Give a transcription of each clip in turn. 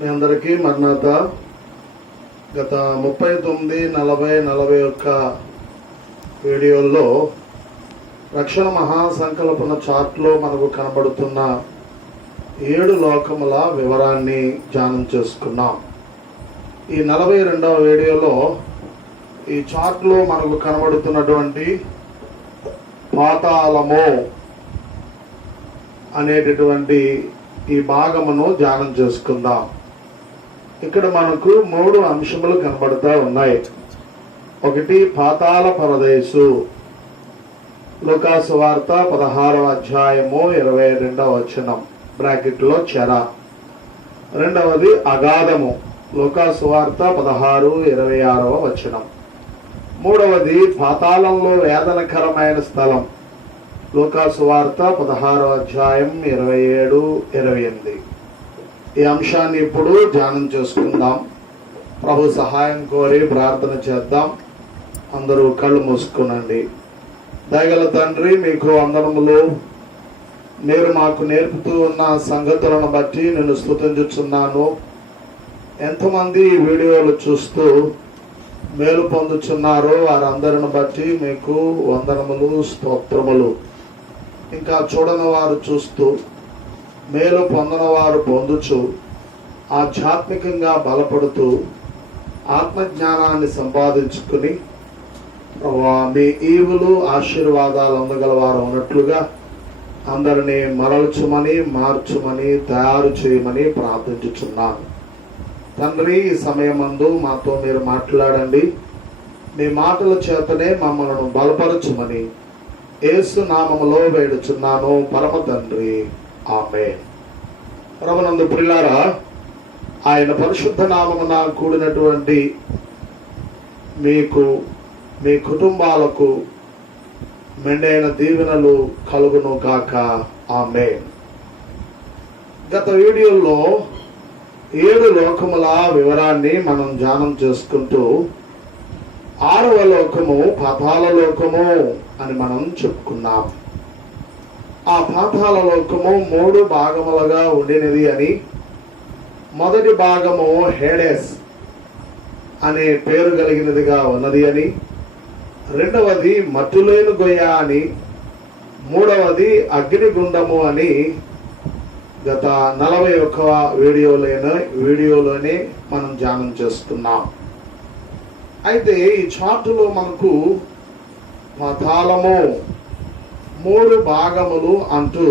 మీ అందరికీ మర్నాథ. గత 39, 40, 41 వీడియోల్లో రక్షణ మహాసంకల్పన చార్ట్లో మనకు కనబడుతున్న 7 లోకముల వివరాన్ని ధ్యానం చేసుకున్నాం. ఈ 42వ వీడియోలో ఈ చార్ట్లో మనకు కనబడుతున్నటువంటి పాతాళము అనేటటువంటి ఈ భాగమును ధ్యానం చేసుకుందాం. ఇక్కడ మనకు 3 అంశములు కనబడుతూ ఉన్నాయి. ఒకటి పాతాళ పరదేశు, లూకా సువార్త 16వ అధ్యాయము 22వ వచనం బ్రాకెట్లో చెర. రెండవది అగాధము, లూకా సువార్త 16:26వ వచనం. మూడవది పాతాళంలో వేదనకరమైన స్థలం, లూకా సువార్త 16వ అధ్యాయం 27-28. ఈ అంశాన్ని ఇప్పుడు ధ్యానం చేసుకుందాం. ప్రభు సహాయం కోరి ప్రార్థన చేద్దాం. అందరూ కళ్ళు మూసుకునండి. దయగల తండ్రి, మీకు వందనములు. మీరు మాకు నేర్పుతూ ఉన్న సంగతులను బట్టి నేను స్తుతించుచున్నాను. ఎంతమంది ఈ వీడియోలు చూస్తూ మేలు పొందుచున్నారో వారందరిని బట్టి మీకు వందనములు, స్తోత్రములు. ఇంకా చూడని వారు చూస్తూ, మేలు పొందని వారు పొందుచు, ఆధ్యాత్మికంగా బలపడుతూ, ఆత్మజ్ఞానాన్ని సంపాదించుకుని మీ ఈవులు ఆశీర్వాదాలు అందగలవారు ఉన్నట్లుగా అందరినీ మరల్చుమని, మార్చుమని, తయారు చేయమని ప్రార్థించుచున్నాను. తండ్రి, ఈ సమయమందు మాతో మీరు మాట్లాడండి. మీ మాటల చేతనే మమ్మల్ని బలపరచుమని యేసు నామములో వేడుచున్నాను పరమ తండ్రి, ఆమేన్. ప్రభునందు ప్రియులారా, ఆయన పరిశుద్ధ నామమున కూడినటువంటి మీకు, మీ కుటుంబాలకు మెండైన దీవెనలు కలుగును గాక, ఆమేన్. గత వీడియోలో 7 లోకముల వివరాన్ని మనం ధ్యానం చేసుకుంటూ 6వ లోకము పాతాళ లోకము అని మనం చెప్పుకున్నాం. ఆ పాతాళ లోకము 3 భాగములుగా ఉండినది అని, మొదటి భాగము హేడెస్ అనే పేరు కలిగినదిగా ఉన్నది అని, రెండవది మట్టులేని గొయ్య అని, మూడవది అగ్నిగుండము అని గత 41వ వీడియోలోనే మనం ధ్యానం చేసుకున్నాం. అయితే ఈ చార్టులో మనకు పాతాళము 3 భాగములు అంటూ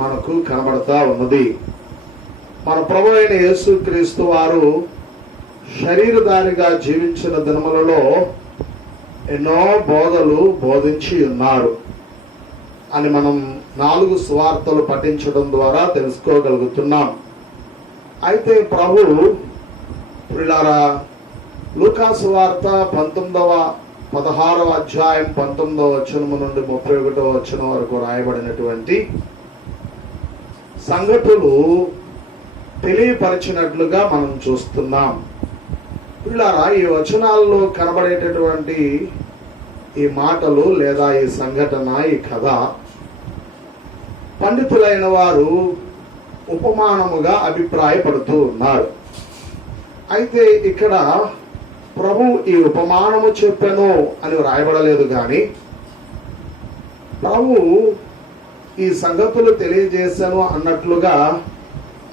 మనకు కనబడతా ఉన్నది. మన ప్రభు అయిన యేసుక్రీస్తు వారు శరీరధారిగా జీవించిన దినములలో ఎన్నో బోధలు బోధించి ఉన్నారు అని మనం 4 సువార్తలు పఠించడం ద్వారా తెలుసుకోగలుగుతున్నాం. అయితే ప్రభు ప్రియులారా, లూకా సువార్త 16వ అధ్యాయం 19వ వచనము నుండి 31వ వచనం వరకు రాయబడినటువంటి సంగతులు తెలియపరిచినట్లుగా మనం చూస్తున్నాం. ప్రియులారా, ఈ వచనాల్లో కనబడేటటువంటి ఈ మాటలు లేదా ఈ సంఘటన, ఈ కథ పండితులైన వారు ఉపమానముగా అభిప్రాయపడుతూ ఉన్నారు. అయితే ఇక్కడ ప్రభు ఈ ఉపమానము చెప్పెను అని వ్రాయబడలేదు, కానీ ప్రభు ఈ సంగతులు తెలియజేశాను అన్నట్లుగా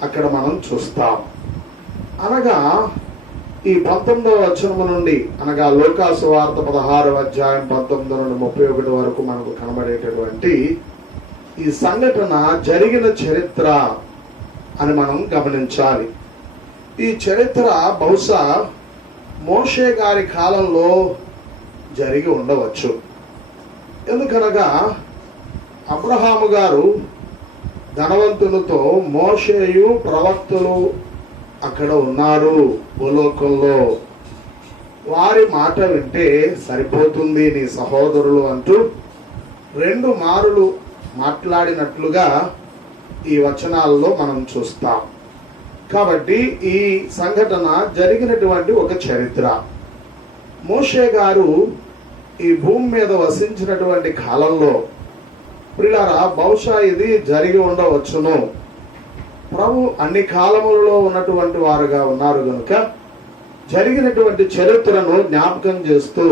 అక్కడ మనం చూస్తాం. అనగా ఈ 19వ వచనము నుండి, అనగా లూకా సువార్త 16వ అధ్యాయం 19 నుండి 31 వరకు మనకు కనబడేటటువంటి ఈ సంఘటన జరిగిన చరిత్ర అని మనం గమనించాలి. ఈ చరిత్ర బహుశా మోషే గారి కాలంలో జరిగి ఉండవచ్చు. ఎందుకనగా అబ్రహాము గారు ధనవంతులతో మోషేయు ప్రవక్తలు అక్కడ ఉన్నారు భూలోకంలో, వారి మాట వింటే సరిపోతుంది నీ సహోదరులు అంటూ 2 మారులు మాట్లాడినట్లుగా ఈ వచనాల్లో మనం చూస్తాం. కాబట్టి ఈ సంఘటన జరిగినటువంటి ఒక చరిత్ర. మోషే గారు ఈ భూమి మీద వసించినటువంటి కాలంలో ప్రియులారా బహుశా ఇది జరిగి ఉండవచ్చును. ప్రభు అన్ని కాలములలో ఉన్నటువంటి వారుగా ఉన్నారు కనుక జరిగినటువంటి చరిత్రను జ్ఞాపకం చేస్తూ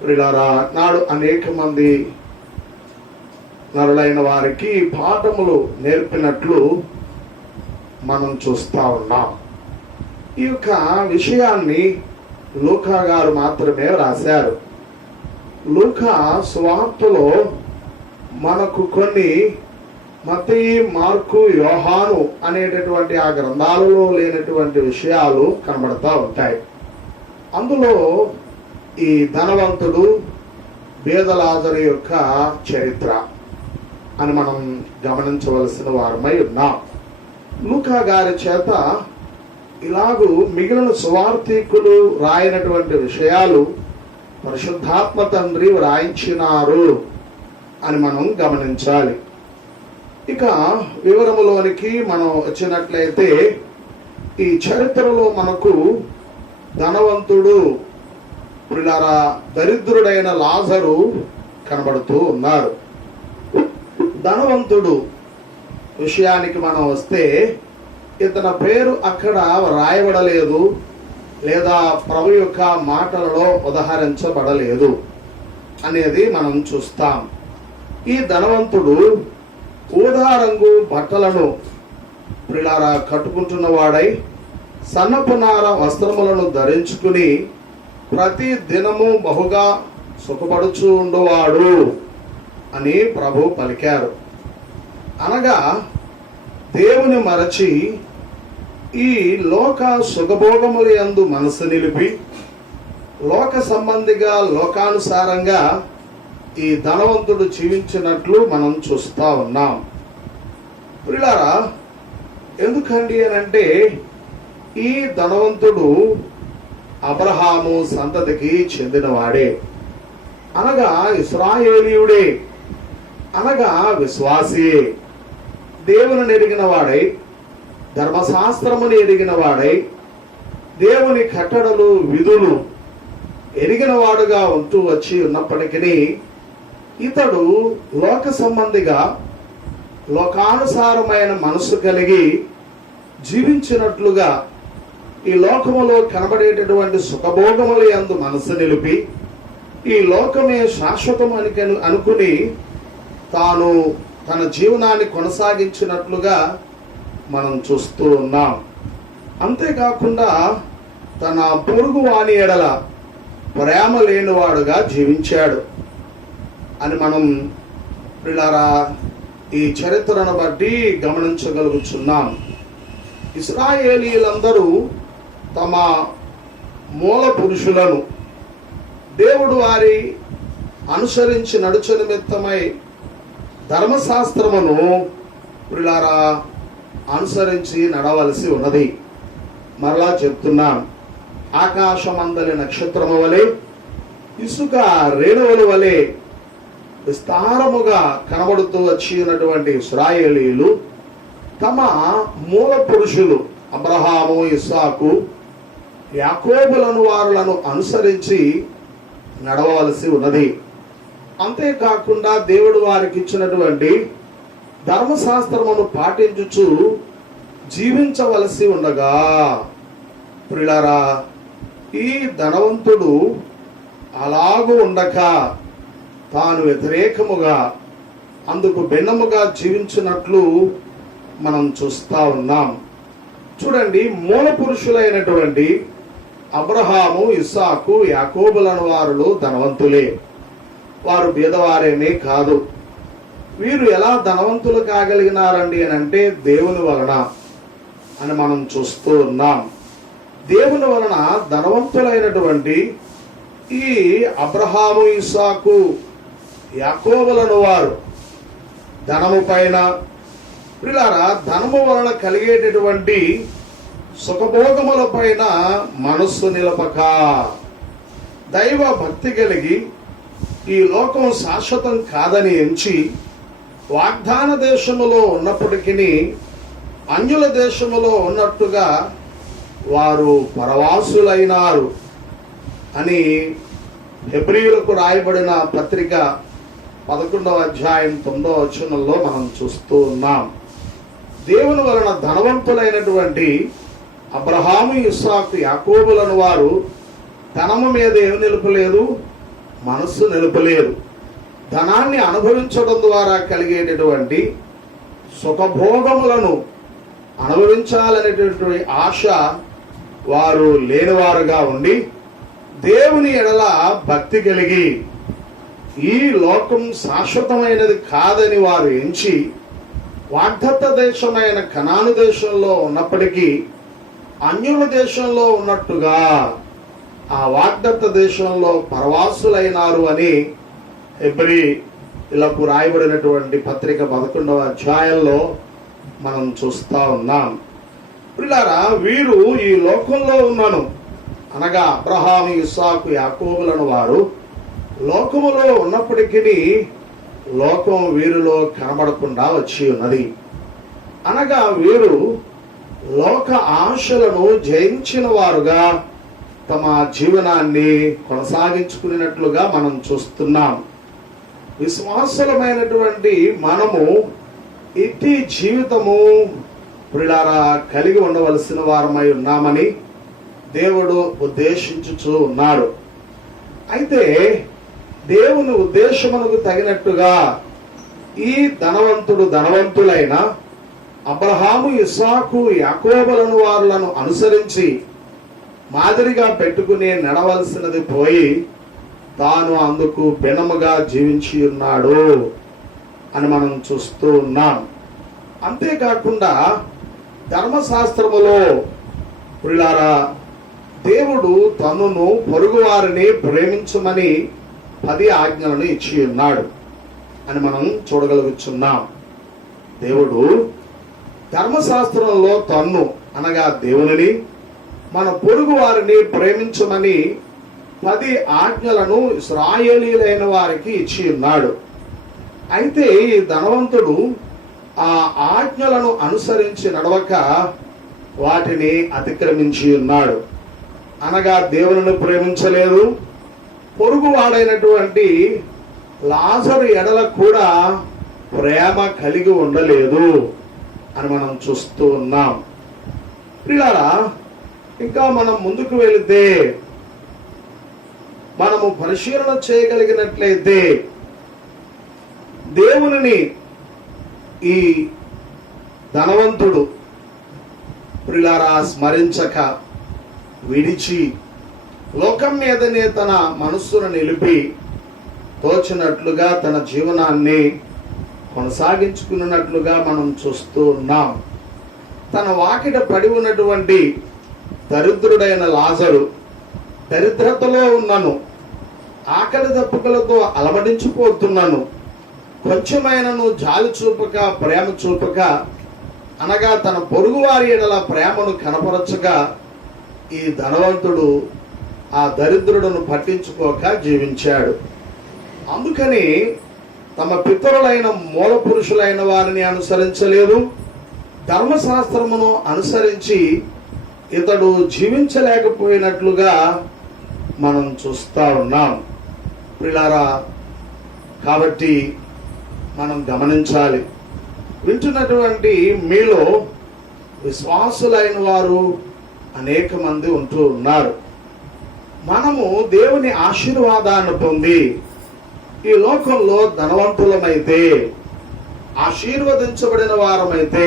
ప్రియులారా, నాడు అనేక మంది నరులైన వారికి పాఠములు నేర్పినట్లు మనం చూస్తా ఉన్నాం. ఈ యొక్క విషయాన్ని లూకా గారు మాత్రమే రాశారు. లూకా సువార్తలో మనకు కొన్ని మత్తయి, మార్కు, యోహాను అనేటటువంటి ఆ గ్రంథాలలో లేనటువంటి విషయాలు కనబడతా ఉంటాయి. అందులో ఈ ధనవంతుడు, బేదలాజరు యొక్క చరిత్ర అని మనం గమనించవలసిన వారమై ఉన్నాం. లూకా గారి చేత ఇలాగూ మిగిలిన సువార్తీకులు రాయనటువంటి విషయాలు పరిశుద్ధాత్మ తండ్రి వ్రాయించినారు అని మనం గమనించాలి. ఇక వివరములోనికి మనం వచ్చినట్లయితే ఈ చరిత్రలో మనకు ధనవంతుడు, ప్రియులారా, దరిద్రుడైన లాజరు కనబడుతూ ఉన్నారు. ధనవంతుడు విషయానికి మనం వస్తే ఇతని పేరు అక్కడ రాయబడలేదు, లేదా ప్రభు యొక్క మాటలలో ఉదహరించబడలేదు అనేది మనం చూస్తాం. ఈ ధనవంతుడు ఊదా రంగు బట్టలను ప్రియులారా కట్టుకుంటున్న వాడై సన్నపునార వస్త్రములను ధరించుకుని ప్రతి దినము బహుగా సుఖపడుచు ఉండేవాడు అని ప్రభు పలికారు. అనగా దేవుని మరచి ఈ లోక సుఖభోగముల యందు మనసు నిలిపి లోక సంబంధిగా లోకానుసారంగా ఈ ధనవంతుడు జీవించినట్లు మనం చూస్తా ఉన్నాం. ప్రియులారా, ఎందుకండి అనంటే ఈ ధనవంతుడు అబ్రహాము సంతతికి చెందినవాడే, అనగా ఇశ్రాయేలీయుడే, అనగా విశ్వాసియే. దేవుని ఎరిగిన వాడై, ధర్మశాస్త్రముని ఎరిగిన వాడై, దేవుని కట్టడలు విధులు ఎరిగిన వాడుగా ఉంటూ వచ్చి ఉన్నప్పటికీ ఇతడు లోక సంబంధిగా లోకానుసారమైన మనసు కలిగి జీవించినట్లుగా ఈ లోకములో కనబడేటటువంటి సుఖభోగముల యందు మనసు నిలిపి ఈ లోకమే శాశ్వతం అని అనుకుని తాను తన జీవనాన్ని కొనసాగించినట్లుగా మనం చూస్తూ ఉన్నాం. అంతేకాకుండా తన పొరుగు వాని ఎడల ప్రేమ లేనివాడుగా జీవించాడు అని మనం ప్రియులారా ఈ చరిత్రను బట్టి గమనించగలుగుతున్నాం. ఇశ్రాయేలీలందరూ తమ మూల పురుషులను దేవుడు వారి అనుసరించి నడుచు నిమిత్తమై ధర్మశాస్త్రమును ప్రియులారా అనుసరించి నడవలసి ఉన్నది. మరలా చెప్తున్నాం, ఆకాశమందలి నక్షత్రము వలె ఇసుక రేణువుల వలె విస్తారముగా కనబడుతూ వచ్చి ఉన్నటువంటి ఇశ్రాయేలీయులు తమ మూల పురుషులు అబ్రహాము, ఇస్సాకు, యాకోబులను వారులను అనుసరించి నడవవలసి ఉన్నది. అంతేకాకుండా దేవుడు వారికి ఇచ్చినటువంటి ధర్మశాస్త్రమును పాటించుచు జీవించవలసి ఉండగా ప్రియులారా, ఈ ధనవంతుడు అలాగూ ఉండక తాను వ్యతిరేకముగా అందుకు భిన్నముగా జీవించినట్లు మనం చూస్తా ఉన్నాం. చూడండి, మూల పురుషులైనటువంటి అబ్రహాము, ఇస్సాకు, యాకోబులను వారులు ధనవంతులే, వారు బీదవారేమీ కాదు. వీరు ఎలా ధనవంతులు కాగలిగినారండి అని అంటే దేవుని వలన అని మనం చూస్తూ ఉన్నాం. దేవుని వలన ధనవంతులైనటువంటి ఈ అబ్రహాము, ఇస్సాకు, యాకోబులను వారు ధనము పైన ప్రియులారా ధనము వలన కలిగేటటువంటి సుఖభోగముల పైన మనస్సు నిలపక దైవ భక్తి కలిగి ఈ లోకం శాశ్వతం కాదని ఎంచి వాగ్దాన దేశములో ఉన్నప్పటికీ అన్యుల దేశములో ఉన్నట్టుగా వారు పరవాసులైనారు అని హెబ్రీయులకు రాయబడిన పత్రిక 11వ అధ్యాయం 9వ వచనంలో మనం చూస్తూ ఉన్నాం. దేవుని వలన ధనవంతులైనటువంటి అబ్రహాము, ఇస్సాకు, యాకోబులను వారు ధనము మీద ఏమి నిలుపలేదు, మనస్సు నిలుపలేదు. ధనాన్ని అనుభవించడం ద్వారా కలిగేటటువంటి సుఖభోగములను అనుభవించాలనేటటువంటి ఆశ వారు లేనివారుగా ఉండి, దేవుని ఎడల భక్తి కలిగి ఈ లోకం శాశ్వతమైనది కాదని వారు ఎంచి వాగ్దత్త దేశమైన కనాను దేశంలో ఉన్నప్పటికీ అన్యుల దేశంలో ఉన్నట్టుగా ఆ వాగ్దత్త దేశంలో పరవాసులైనారు అని హెబ్రీయులకు రాయబడినటువంటి పత్రిక 11వ అధ్యాయంలో మనం చూస్తా ఉన్నాం. ప్రియులారా, వీరు ఈ లోకంలో ఉన్నాను అనగా అబ్రహాము, ఇస్సాకు, యాకోబులను వారు లోకములో ఉన్నప్పటికీ లోకం వీరిలో కనబడకుండా వచ్చి ఉన్నది. అనగా వీరు లోక ఆశలను జయించిన వారుగా తమ జీవనాన్ని కొనసాగించుకున్నట్లుగా మనం చూస్తున్నాం. విశ్వాసులమైనటువంటి మనము ఇట్టి జీవితము ప్రియులారా కలిగి ఉండవలసిన వారమై ఉన్నామని దేవుడు ఉద్దేశించుచూ ఉన్నాడు. అయితే దేవుని ఉద్దేశమునకు తగినట్టుగా ఈ ధనవంతులైన అబ్రహాము, ఇస్సాకు, యాకోబులను వారులను అనుసరించి మాదిరిగా పెట్టుకుని నడవలసినది పోయి తాను అందుకు భిన్నముగా జీవించి ఉన్నాడు అని మనం చూస్తూ ఉన్నాం. అంతేకాకుండా ధర్మశాస్త్రములో ప్రియులారా దేవుడు తనను పొరుగువారిని ప్రేమించమని 10 ఆజ్ఞలను ఇచ్చి ఉన్నాడు అని మనం చూడగలుగుతున్నాం. దేవుడు ధర్మశాస్త్రంలో తన్ను అనగా దేవునిని, మన పొరుగు వారిని ప్రేమించమని 10 ఆజ్ఞలను ఇశ్రాయేలీయులైన వారికి ఇచ్చి ఉన్నాడు. అయితే ఈ ధనవంతుడు ఆ ఆజ్ఞలను అనుసరించి నడవక వాటిని అతిక్రమించి ఉన్నాడు. అనగా దేవుని ప్రేమించలేదు, పొరుగువాడైనటువంటి లాజరు ఎడల కూడా ప్రేమ కలిగి ఉండలేదు అని మనం చూస్తూ ఉన్నాం. ప్రియులారా, ఇంకా మనం ముందుకు వెళితే మనము పరిశీలన చేయగలిగినట్లయితే దేవునిని ఈ ధనవంతుడు ప్రియులారా స్మరించక విడిచి లోకం మీదనే తన మనస్సును నిలిపి తోచినట్లుగా తన జీవనాన్ని కొనసాగించుకున్నట్లుగా మనం చూస్తూ ఉన్నాం. తన వాకిట పడి ఉన్నటువంటి దరిద్రుడైన లాజరు దరిద్రతలో ఉన్నాను, ఆకలి దప్పుకలతో అలమడించిపోతున్నాను, కొంచెమైనను జాలి చూపక ప్రేమ చూపక అనగా తన పొరుగువారి ఎడల ప్రేమను కనపరచగా ఈ ధనవంతుడు ఆ దరిద్రుడును పట్టించుకోక జీవించాడు. అందుకని తమ పితరులైన మూల పురుషులైన వారిని అనుసరించలేదు, ధర్మశాస్త్రమును అనుసరించి ఇతడు జీవించలేకపోయినట్లుగా మనం చూస్తా ఉన్నాం. ప్రియులారా, కాబట్టి మనం గమనించాలి, వింటున్నటువంటి మీలో విశ్వాసులైన వారు అనేక మంది ఉంటూ ఉన్నారు. మనము దేవుని ఆశీర్వాదాన్ని పొంది ఈ లోకంలో ధనవంతులమైతే, ఆశీర్వదించబడిన వారమైతే,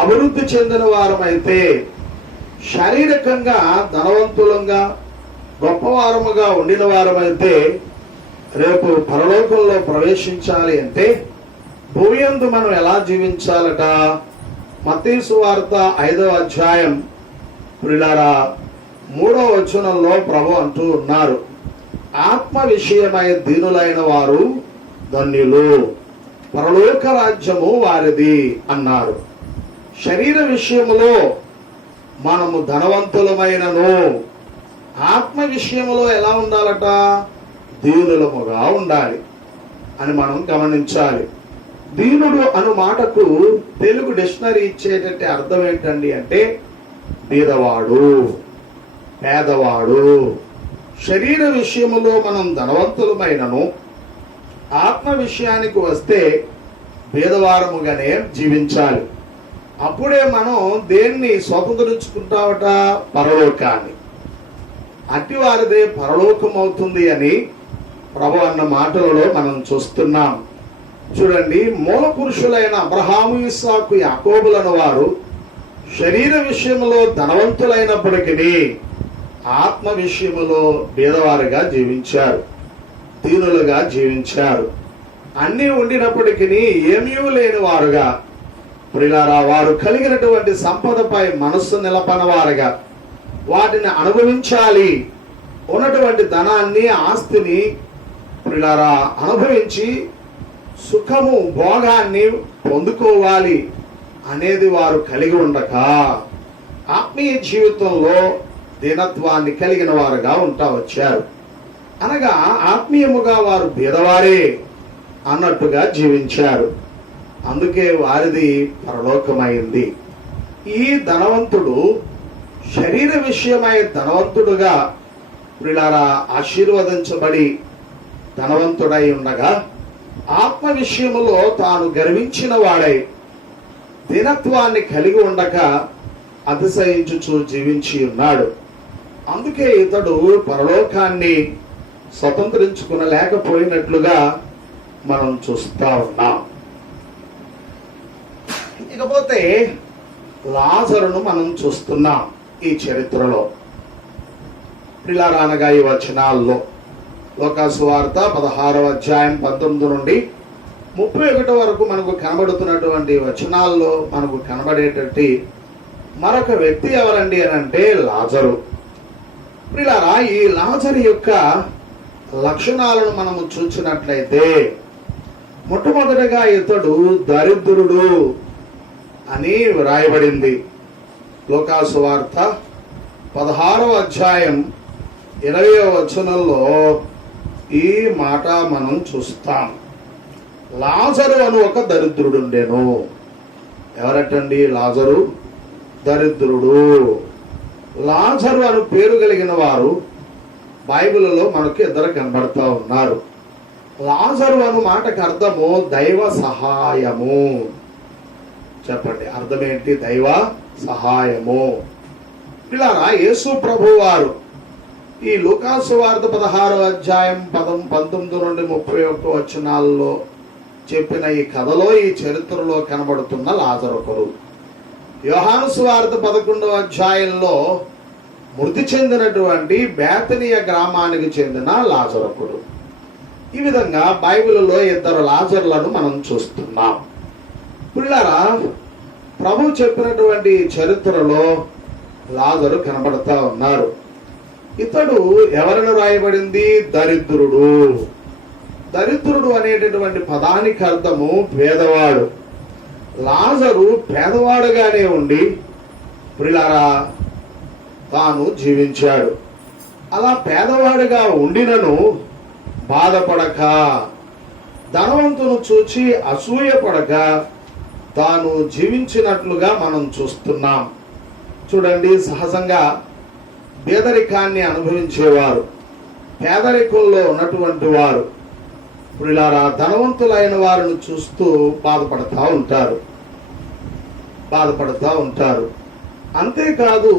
అభివృద్ధి చెందిన వారమైతే, శారీరకంగా ధనవంతులంగా గొప్పవారముగా ఉండిన వారమైతే రేపు పరలోకంలో ప్రవేశించాలి అంటే భూయందు మనం ఎలా జీవించాలట? మత్తయి సువార్త 5వ అధ్యాయం ప్రియులారా 3వ వచనంలో ప్రభు అంటూ ఉన్నారు, ఆత్మ విషయమై దీనులైన వారు ధన్యులు, పరలోక రాజ్యము వారిది అన్నారు. శరీర విషయములో మనము ధనవంతులమైనను ఆత్మ విషయములో ఎలా ఉండాలట? దీనులముగా ఉండాలి అని మనం గమనించాలి. దీనుడు అను మాటకు తెలుగు డిక్షనరీ ఇచ్చేటట్టు అర్థం ఏంటండి అంటే బీదవాడు, పేదవాడు. శరీర విషయములో మనం ధనవంతులమైనను ఆత్మ విషయానికి వస్తే బీదవారముగానే జీవించాలి. అప్పుడే మనం దేన్ని స్వతంత్రించుకుంటామట? పరలోకాన్ని. అట్టి వారిదే పరలోకం అవుతుంది అని ప్రభు అన్న మాటలలో మనం చూస్తున్నాం. చూడండి, మూల పురుషులైన అబ్రహాము, ఇస్సాకు, యాకోబులను వారు శరీర విషయంలో ధనవంతులైనప్పటికీ ఆత్మ విషయములో బీదవారుగా జీవించారు, దీనులుగా జీవించారు. అన్నీ ఉండినప్పటికీ ఏమీ లేని వారుగా, ప్రియులారా, వారు కలిగినటువంటి సంపదపై మనస్సు నిలపనవారుగా, వాటిని అనుభవించాలి, ఉన్నటువంటి ధనాన్ని, ఆస్తిని ప్రియులారా అనుభవించి సుఖము, భోగాన్ని పొందుకోవాలి అనేది వారు కలిగి ఉండక ఆత్మీయ జీవితంలో దీనత్వాన్ని కలిగిన వారుగా ఉంటా వచ్చారు. అనగా ఆత్మీయముగా వారు బీదవారే అన్నట్టుగా జీవించారు. అందుకే వారిది పరలోకమైంది. ఈ ధనవంతుడు శరీర విషయమై ధనవంతుడుగా ప్రియులారా ఆశీర్వదించబడి ధనవంతుడై ఉండగా, ఆత్మ విషయములో తాను గర్వించిన వాడై దీనత్వాన్ని కలిగి ఉండక అతిశయించుచు జీవించి ఉన్నాడు. అందుకే ఇతడు పరలోకాన్ని స్వతంత్రించుకునలేకపోయినట్లుగా మనం చూస్తా ఉన్నాం. ఇకపోతే లాజరును మనం చూస్తున్నాం ఈ చరిత్రలో. ప్రియులారా, అనగా ఈ వచనాల్లో లూకాసు వార్త 16వ అధ్యాయం 19 నుండి 31 వరకు మనకు కనబడుతున్నటువంటి వచనాల్లో మనకు కనబడేటట్టు మరొక వ్యక్తి ఎవరండి అని అంటే లాజరు. ప్రియులారా, ఈ లాజరు యొక్క లక్షణాలను మనము చూసినట్లయితే మొట్టమొదటిగా ఇతడు దరిద్రుడు అని వ్రాయబడింది. లూకాసు వార్త 16వ అధ్యాయం 20వ వచనంలో ఈ మాట మనం చూస్తాం. లాజరు అను ఒక దరిద్రుడుండెను. ఎవరటండి లాజరు? దరిద్రుడు. లాజరు అను పేరు కలిగిన వారు బైబిల్లో మనకు ఇద్దరు కనబడతా ఉన్నారు. లాజరు అను మాటకు అర్థము దైవ సహాయము. చెప్పండి, అర్థం ఏంటి? దైవ సహాయము. ఇలా యేసు ప్రభు వారు ఈ లూకాసు వార్త 16వ అధ్యాయం 19 నుండి 31 వచనాల్లో చెప్పిన ఈ కథలో, ఈ చరిత్రలో కనబడుతున్న లాజరొకరు. యోహాను సువార్త 11వ అధ్యాయంలో మృతి చెందినటువంటి బేతనీయ గ్రామానికి చెందిన లాజరొకడు. ఈ విధంగా బైబిల్లో ఇద్దరు లాజర్లను మనం చూస్తున్నాం. పిల్లరా, ప్రభు చెప్పినటువంటి చరిత్రలో లాజరు కనబడతా ఉన్నారు. ఇతడు ఎవరిని రాయబడింది? దరిద్రుడు. దరిద్రుడు అనేటటువంటి పదానికి అర్థము పేదవాడు. లాజరు పేదవాడుగానే ఉండి ప్రియులారా తాను జీవించాడు. అలా పేదవాడుగా ఉండినను బాధపడక, ధనవంతును చూచి అసూయపడక తాను జీవించినట్లుగా మనం చూస్తున్నాం. చూడండి, సహజంగా పేదరికాన్ని అనుభవించేవారు, పేదరికంలో ఉన్నటువంటి వారు ప్రియులారా ధనవంతులైన వారిని చూస్తూ బాధపడతా ఉంటారు. అంతేకాదు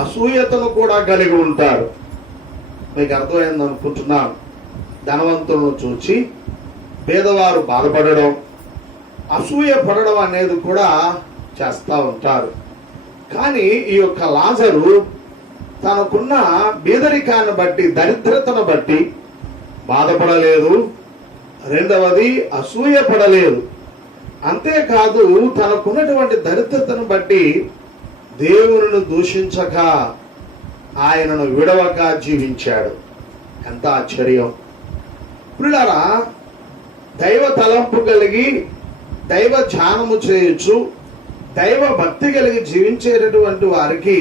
అసూయతను కూడా కలిగి ఉంటారు. మీకు అర్థమైంది అనుకుంటున్నాను. ధనవంతులను చూచి పేదవారు బాధపడడం, అసూయ పడడం అనేది కూడా చేస్తూ ఉంటారు. కానీ ఈ యొక్క లాజరు తనకున్న పేదరికాన్ని బట్టి, దరిద్రతను బట్టి బాధపడలేదు. రెండవది అసూయ పడలేదు. అంతేకాదు తనకున్నటువంటి దరిద్రతను బట్టి దేవునిని దూషించక, ఆయనను విడవక జీవించాడు. ఎంత ఆశ్చర్యం! ప్రియులారా, దైవ తలంపు కలిగి దైవ ధ్యానము చేయొచ్చు, దైవ భక్తి కలిగి జీవించేటటువంటి వారికి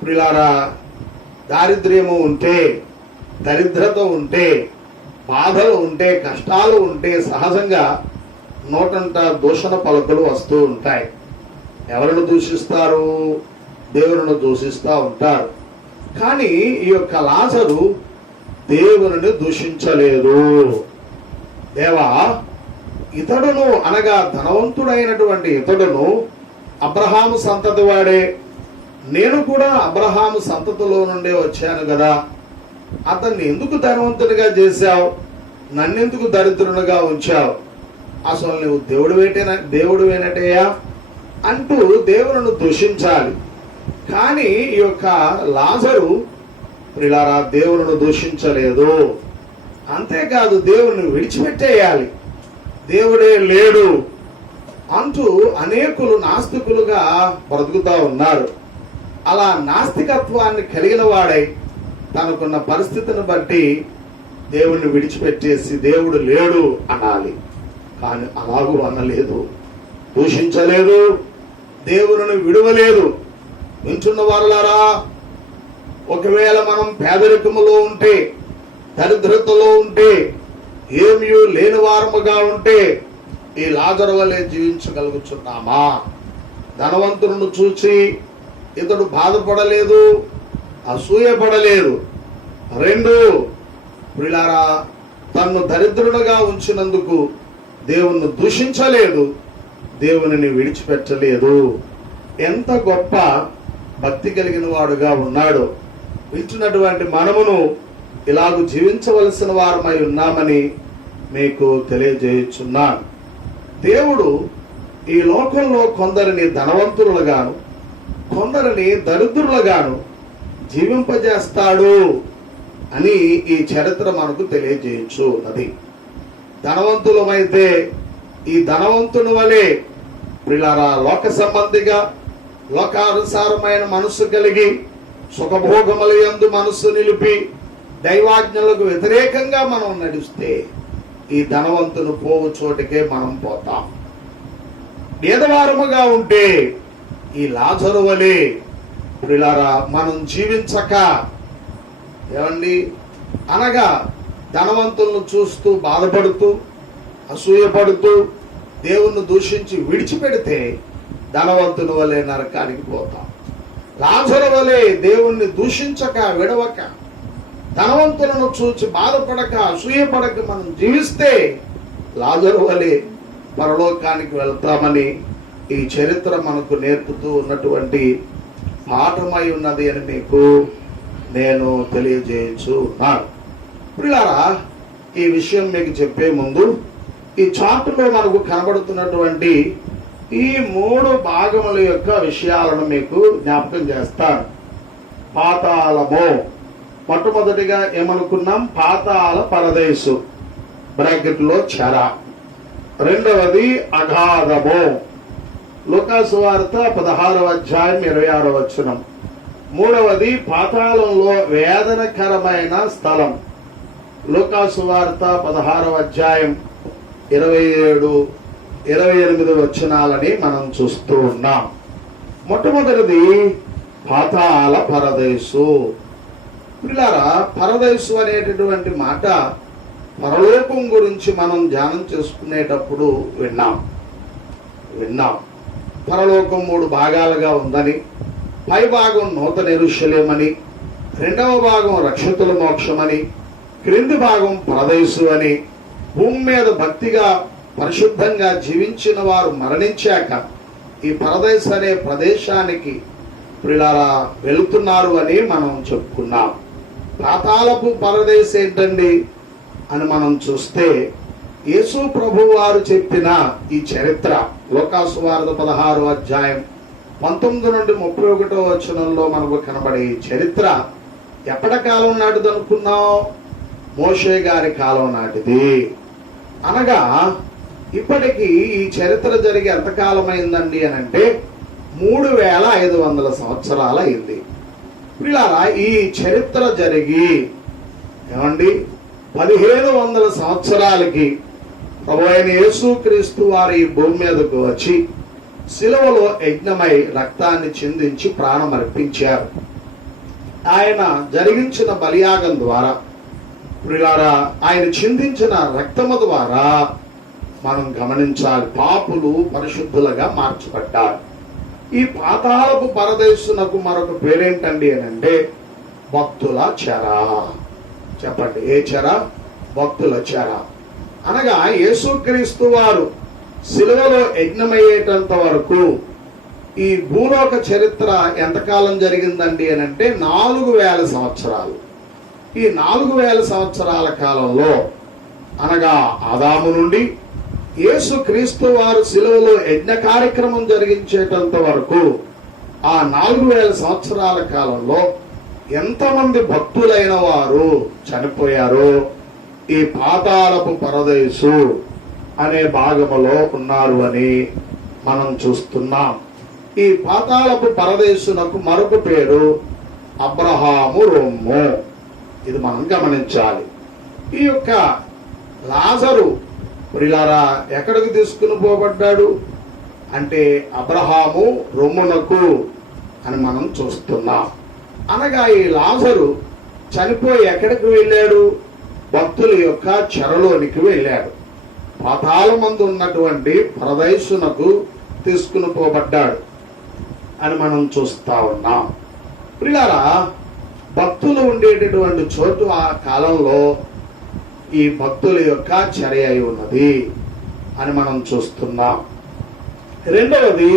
ప్రియులారా దారిద్ర్యము ఉంటే, దరిద్రత ఉంటే, బాధలు ఉంటే, కష్టాలు ఉంటే సహజంగా నోటంట దూషణ పలుకులు వస్తూ ఉంటాయి. ఎవరిని దూషిస్తారు? దేవుని దూషిస్తూ ఉంటారు. కానీ ఈ యొక్క లాజరు దేవుని దూషించలేదు. దేవా, ఇతడును అనగా ధనవంతుడైనటువంటి ఇతడును అబ్రహాము సంతతి వాడే, నేను కూడా అబ్రహాము సంతతిలో నుండే వచ్చాను కదా, అతన్ని ఎందుకు ధనవంతునిగా చేశావు, నన్నెందుకు దరిద్రునిగా ఉంచావు, అసలు నువ్వు దేవుడువేనటయ్యా అంటూ దేవుని దూషించాలి. కానీ ఈ యొక్క లాజరు ప్రియులారా దేవుని దూషించలేదు. అంతేకాదు దేవుని విడిచిపెట్టేయాలి, దేవుడే లేడు అంటూ అనేకులు నాస్తికులుగా బ్రతుకుతా ఉన్నారు. అలా నాస్తికత్వాన్ని కలిగిన వాడై తనకున్న పరిస్థితిని బట్టి దేవుణ్ణి విడిచిపెట్టేసి దేవుడు లేడు అనాలి. కానీ అలాగూ అనలేదు, దూషించలేదు, దేవుని విడువలేదు. వింటున్న వారులారా, ఒకవేళ మనం పేదరికములో ఉంటే, దరిద్రతలో ఉంటే, ఏమీ లేని వారముగా ఉంటే ఈ లాజరు వలె జీవించగలుగుతున్నామా? ధనవంతులను చూచి ఇతడు బాధపడలేదు, అసూయపడలేదు. రెండు, ప్రియులారా, తన్ను దరిద్రుడుగా ఉంచినందుకు దేవుణ్ణి దూషించలేదు, దేవునిని విడిచిపెట్టలేదు. ఎంత గొప్ప భక్తి కలిగిన వాడుగా ఉన్నాడు. వింటున్నటువంటి మనమును ఇలాగూ జీవించవలసిన వారమై ఉన్నామని మీకు తెలియజేయుచున్నాను. దేవుడు ఈ లోకంలో కొందరిని ధనవంతులుగాను కొందరిని దరిద్రులుగాను జీవింపజేస్తాడు అని ఈ చరిత్ర మనకు తెలియజేయచ్చు. అది ధనవంతులమైతే ఈ ధనవంతుని వలె ప్రియులారా లోక సంబంధిగా లోకానుసారమైన మనస్సు కలిగి సుఖభోగముల యందు మనస్సు నిలిపి దైవాజ్ఞలకు వ్యతిరేకంగా మనం నడిస్తే ఈ ధనవంతులు పోవు చోటికే మనం పోతాం. పేదవారముగా ఉంటే ఈ లాజరు వలె ప్రియులారా మనం జీవించక ఏమండి అనగా ధనవంతులను చూస్తూ బాధపడుతూ అసూయపడుతూ దేవుణ్ణి దూషించి విడిచిపెడితే ధనవంతుని వలె నరకానికి పోతాం. లాజరు వలె దేవుణ్ణి దూషించక విడవక ధనవంతులను చూచి బాధపడక అసూయపడక మనం జీవిస్తే లాజరు వలె పరలోకానికి వెళ్తామని ఈ చరిత్ర మనకు నేర్పుతూ ఉన్నటువంటి పాఠమై ఉన్నది అని మీకు నేను తెలియజేయచ్చు ఉన్నాను. ప్రియులారా, ఈ విషయం మీకు చెప్పే ముందు ఈ చార్టులో మనకు కనబడుతున్నటువంటి ఈ 3 భాగముల యొక్క విషయాలను మీకు జ్ఞాపకం చేస్తాను. పాతాళము, మొట్టమొదటిగా ఏమనుకున్నాం? పాతాళ పరదేశు బ్రాకెట్లో చెర. రెండవది అగాధము, లూకాసు వార్త 16వ అధ్యాయం 26వ వచనం. మూడవది పాతాళంలో వేదనకరమైన స్థలం, లూకాసు వార్త 16వ అధ్యాయం 27, 28 వచనాలని మనం చూస్తూ ఉన్నాం. మొట్టమొదటిది పాతాళ పరదేశు. పిల్లారా, పరదేశు అనేటటువంటి మాట పరలోకం గురించి మనం ధ్యానం చేసుకునేటప్పుడు విన్నాం. పరలోకం 3 భాగాలుగా ఉందని, పై భాగం నూతన యెరూషలేమని, రెండవ భాగం రక్షితుల మోక్షమని, క్రింది భాగం పరదేశు అని. భూమి మీద భక్తిగా పరిశుద్ధంగా జీవించిన వారు మరణించాక ఈ పరదేశు అనే ప్రదేశానికి ప్రియులారా వెళుతున్నారు అని మనం చెప్పుకున్నాం. పాతాళపు పరదేశం ఏంటండి అని మనం చూస్తే, యేసు ప్రభు వారు చెప్పిన ఈ చరిత్ర లూకాసు వార్త 16వ అధ్యాయం 19 నుండి 31వ వచనంలో మనకు కనబడే ఈ చరిత్ర ఎప్పటి కాలం నాటిది అనుకున్నాం? మోషే గారి కాలం నాటిది. అనగా ఇప్పటికీ ఈ చరిత్ర జరిగి ఎంతకాలమైందండి అని అంటే 3500 సంవత్సరాలు అయింది. పిల్లారా, ఈ చరిత్ర జరిగి ఏమండి 1500 సంవత్సరాలకి ప్రభు అయిన యేసుక్రీస్తు వారు ఈ భూమి మీదకు వచ్చి శిలువలో యజ్ఞమై రక్తాన్ని చిందించి ప్రాణం అర్పించారు. ఆయన జరిగించిన బలియాగం ద్వారా ప్రియులారా, ఆయన చిందించిన రక్తము ద్వారా మనం గమనించాలి, పాపులు పరిశుద్ధులుగా మార్చబడ్డారు. ఈ పాతాళపు పరదేశునకు మరొక పేరేంటండి అని అంటే భక్తుల చెర. చెప్పండి, ఏ చెర? భక్తుల చెర. అనగా యేసుక్రీస్తు వారు శిలువలో యజ్ఞమయ్యేటంత వరకు ఈ భూలోక చరిత్ర ఎంతకాలం జరిగిందండి అని అంటే 4000 సంవత్సరాలు. ఈ 4000 సంవత్సరాల కాలంలో, అనగా ఆదాము నుండి యేసు క్రీస్తు వారు శిలువలో యజ్ఞ కార్యక్రమం జరిగించేటంత వరకు ఆ 4000 సంవత్సరాల కాలంలో ఎంతమంది భక్తులైన వారు చనిపోయారో ఈ పాతాళపు పరదేశు అనే భాగములో ఉన్నారు అని మనం చూస్తున్నాం. ఈ పాతాళపు పరదేశునకు మరొక పేరు అబ్రహాము రొమ్ము. ఇది మనం గమనించాలి. ఈ యొక్క లాజరు ప్రియులారా ఎక్కడికి తీసుకుని పోబడ్డాడు అంటే అబ్రహాము రొమ్మునకు అని మనం చూస్తున్నాం. అనగా ఈ లాజరు చనిపోయి ఎక్కడికి వెళ్ళాడు? భక్తుల యొక్క చెరలోనికి వెళ్ళాడు. పాతాళమందు ఉన్నటువంటి పరదేశునకు తీసుకుని పోబడ్డాడు అని మనం చూస్తా ఉన్నాం. ప్రియులారా, భక్తులు ఉండేటటువంటి చోటు ఆ కాలంలో ఈ భక్తుల యొక్క చర్య అయి ఉన్నది అని మనం చూస్తున్నాం. రెండవది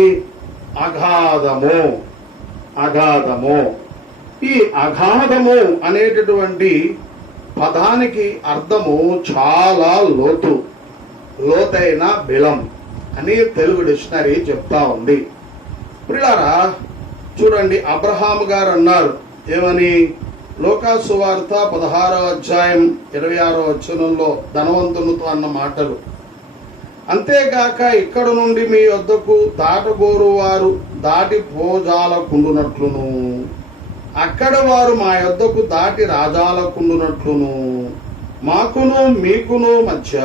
అగాధము. అగాధము. ఈ అగాధము అనేటటువంటి పదానికి అర్థము చాలా లోతైన బిలం అని తెలుగు డిక్షనరీ చెప్తా ఉంది. ప్రియులారా చూడండి, అబ్రహాము గారు అన్నారు ఏమని? లూకాసు సువార్త 16వ అధ్యాయం 26వ వచనంలో ధనవంతునితో అన్న మాటలు. అంతేగాక ఇక్కడ నుండి మీ వద్దకు దాటగోరు వారు దాటి పోజాలకుండునట్లును, అక్కడ వారు మా యొద్దకు దాటి రాజాలకుండునట్లును మాకును మీకును మధ్య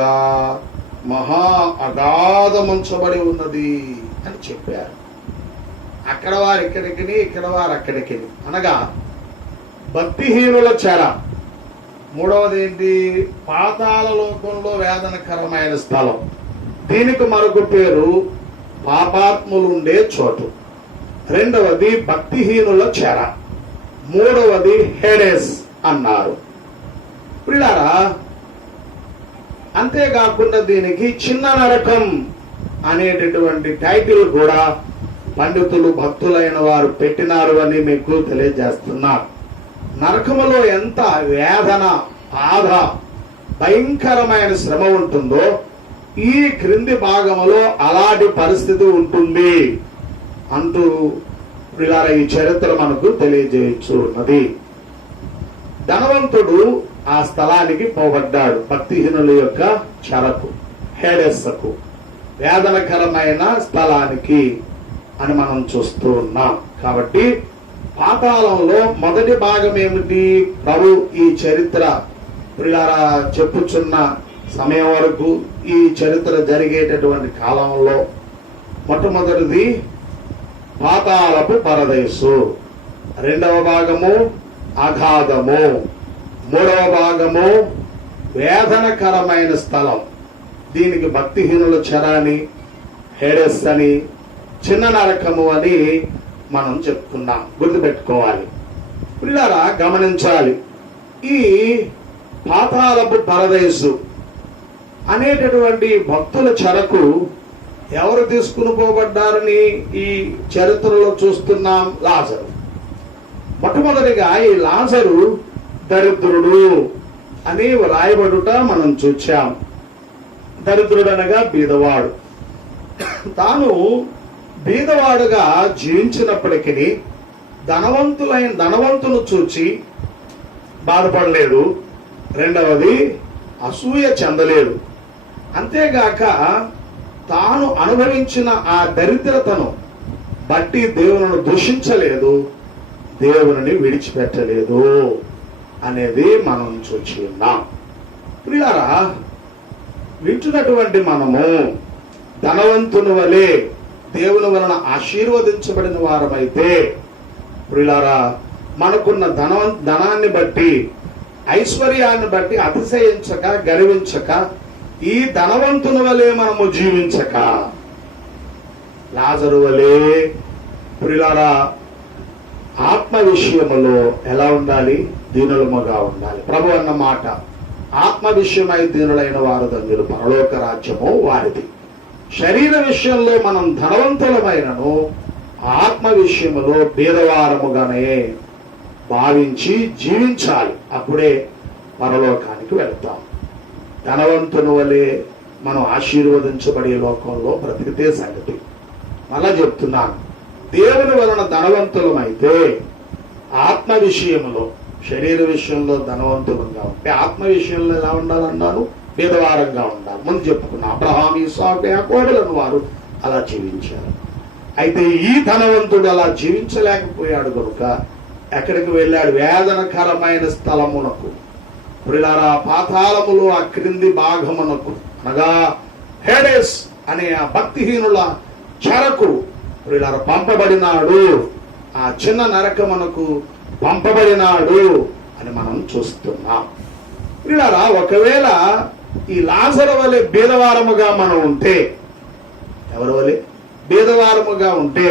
మహా అగాధముంచబడి ఉన్నది అని చెప్పారు. అక్కడ వారు ఇక్కడికి, ఇక్కడ వారు అక్కడికి. అనగా భక్తిహీనుల చెర. మూడవది ఏంటి? పాతాళ లోకంలో వేదనకరమైన స్థలం. దీనికి మరొక పేరు పాపాత్ములుండే చోటు. రెండవది భక్తిహీనుల చెర. మూడవది హేడెస్ అన్నారు. పిల్లారా, అంతేకాకుండా దీనికి చిన్న నరకం అనేటటువంటి టైటిల్ కూడా పండితులు భక్తులైన వారు పెట్టినారు అని మీకు తెలియజేస్తున్నారు. నరకములో ఎంత వేదన, బాధ, భయంకరమైన శ్రమ ఉంటుందో ఈ క్రింది భాగంలో అలాంటి పరిస్థితి ఉంటుంది అంటూ పిల్లల ఈ చరిత్ర మనకు తెలియజేయచ్చు ఉన్నది. ధనవంతుడు ఆ స్థలానికి పోబడ్డాడు, భక్తిహీనుల యొక్క చెరకు, హేడెస్కు, వేదనకరమైన స్థలానికి అని మనం చూస్తూ ఉన్నాం. కాబట్టి పాతాళంలో మొదటి భాగం ఏమిటి? ప్రభు ఈ చరిత్ర పిల్లరా చెప్పుచున్న సమయం వరకు, ఈ చరిత్ర జరిగేటటువంటి కాలంలో మొట్టమొదటిది పాతాళపు పరదేశు, రెండవ భాగము అగాధము, మూడవ భాగము వేదనకరమైన స్థలం. దీనికి భక్తిహీనుల చెరాని, హేడెస్ అని, చిన్న నరకము అని మనం చెప్తున్నాం. గుర్తుపెట్టుకోవాలి పిల్లారా, గమనించాలి. ఈ పాతాళపు పరదేశు అనేటటువంటి భక్తుల చెరకు ఎవరు తీసుకుని పోబడ్డారని ఈ చరిత్రలో చూస్తున్నాం? లాజరు. మొట్టమొదటిగా ఈ లాజరు దరిద్రుడు అని రాయబడుట మనం చూచాం. దరిద్రుడు అనగా బీదవాడు. తాను బీదవాడుగా జీవించినప్పటికీ ధనవంతును చూచి బాధపడలేదు. రెండవది అసూయ చెందలేదు. అంతేగాక తాను అనుభవించిన ఆ దరిద్రతను బట్టి దేవుని దూషించలేదు, దేవుని విడిచిపెట్టలేదు అనేది మనం చూచి ఉన్నాం. ప్రియులారా, వింటున్నటువంటి మనము ధనవంతుని వలె దేవుని వలన ఆశీర్వదించబడిన వారమైతే, ప్రియులారా, మనకున్న ధనాన్ని బట్టి, ఐశ్వర్యాన్ని బట్టి అతిశయించక, గర్వించక, ఈ ధనవంతుని వలె మనము జీవించక, లాజరు వలె ప్రియులారా ఆత్మ విషయములో ఎలా ఉండాలి? దీనులముగా ఉండాలి. ప్రభు అన్న మాట, ఆత్మ విషయమై దీనులైన వారు ధన్యులు, పరలోక రాజ్యము వారిది. శరీర విషయంలో మనం ధనవంతులమైనను ఆత్మ విషయములో బీదవారముగానే భావించి జీవించాలి. అప్పుడే పరలోకానికి వెళ్తాం. ధనవంతుని వలె మనం ఆశీర్వదించబడే లోకంలో బ్రతికితే సంగతి. మళ్ళా చెప్తున్నాను, దేవుని వలన ధనవంతులమైతే ఆత్మ విషయంలో, శరీర విషయంలో ధనవంతులంగా ఉంటే ఆత్మ విషయంలో ఎలా ఉండాలన్నాను? పేదవారంగా ఉండాలి. ముందు చెప్పుకున్నా, అబ్రహాము, ఇస్సాకు, యాకోబులను వారు అలా జీవించారు. అయితే ఈ ధనవంతుడు అలా జీవించలేకపోయాడు కనుక ఎక్కడికి వెళ్ళాడు? వేదనకరమైన స్థలమునకు, ప్రియులారా, పాతాళములో ఆ క్రింది భాగమునకు, అనగా హేడెస్ అనే ఆ భక్తిహీనుల చెరకు ప్రియులారా పంపబడినాడు. ఆ చిన్న నరకమునకు పంపబడినాడు అని మనం చూస్తున్నాం. ప్రియులారా, ఒకవేళ ఈ లాజరు వలె బీదవారముగా మనం ఉంటే, ఎవరి వలె బీదవారముగా ఉంటే,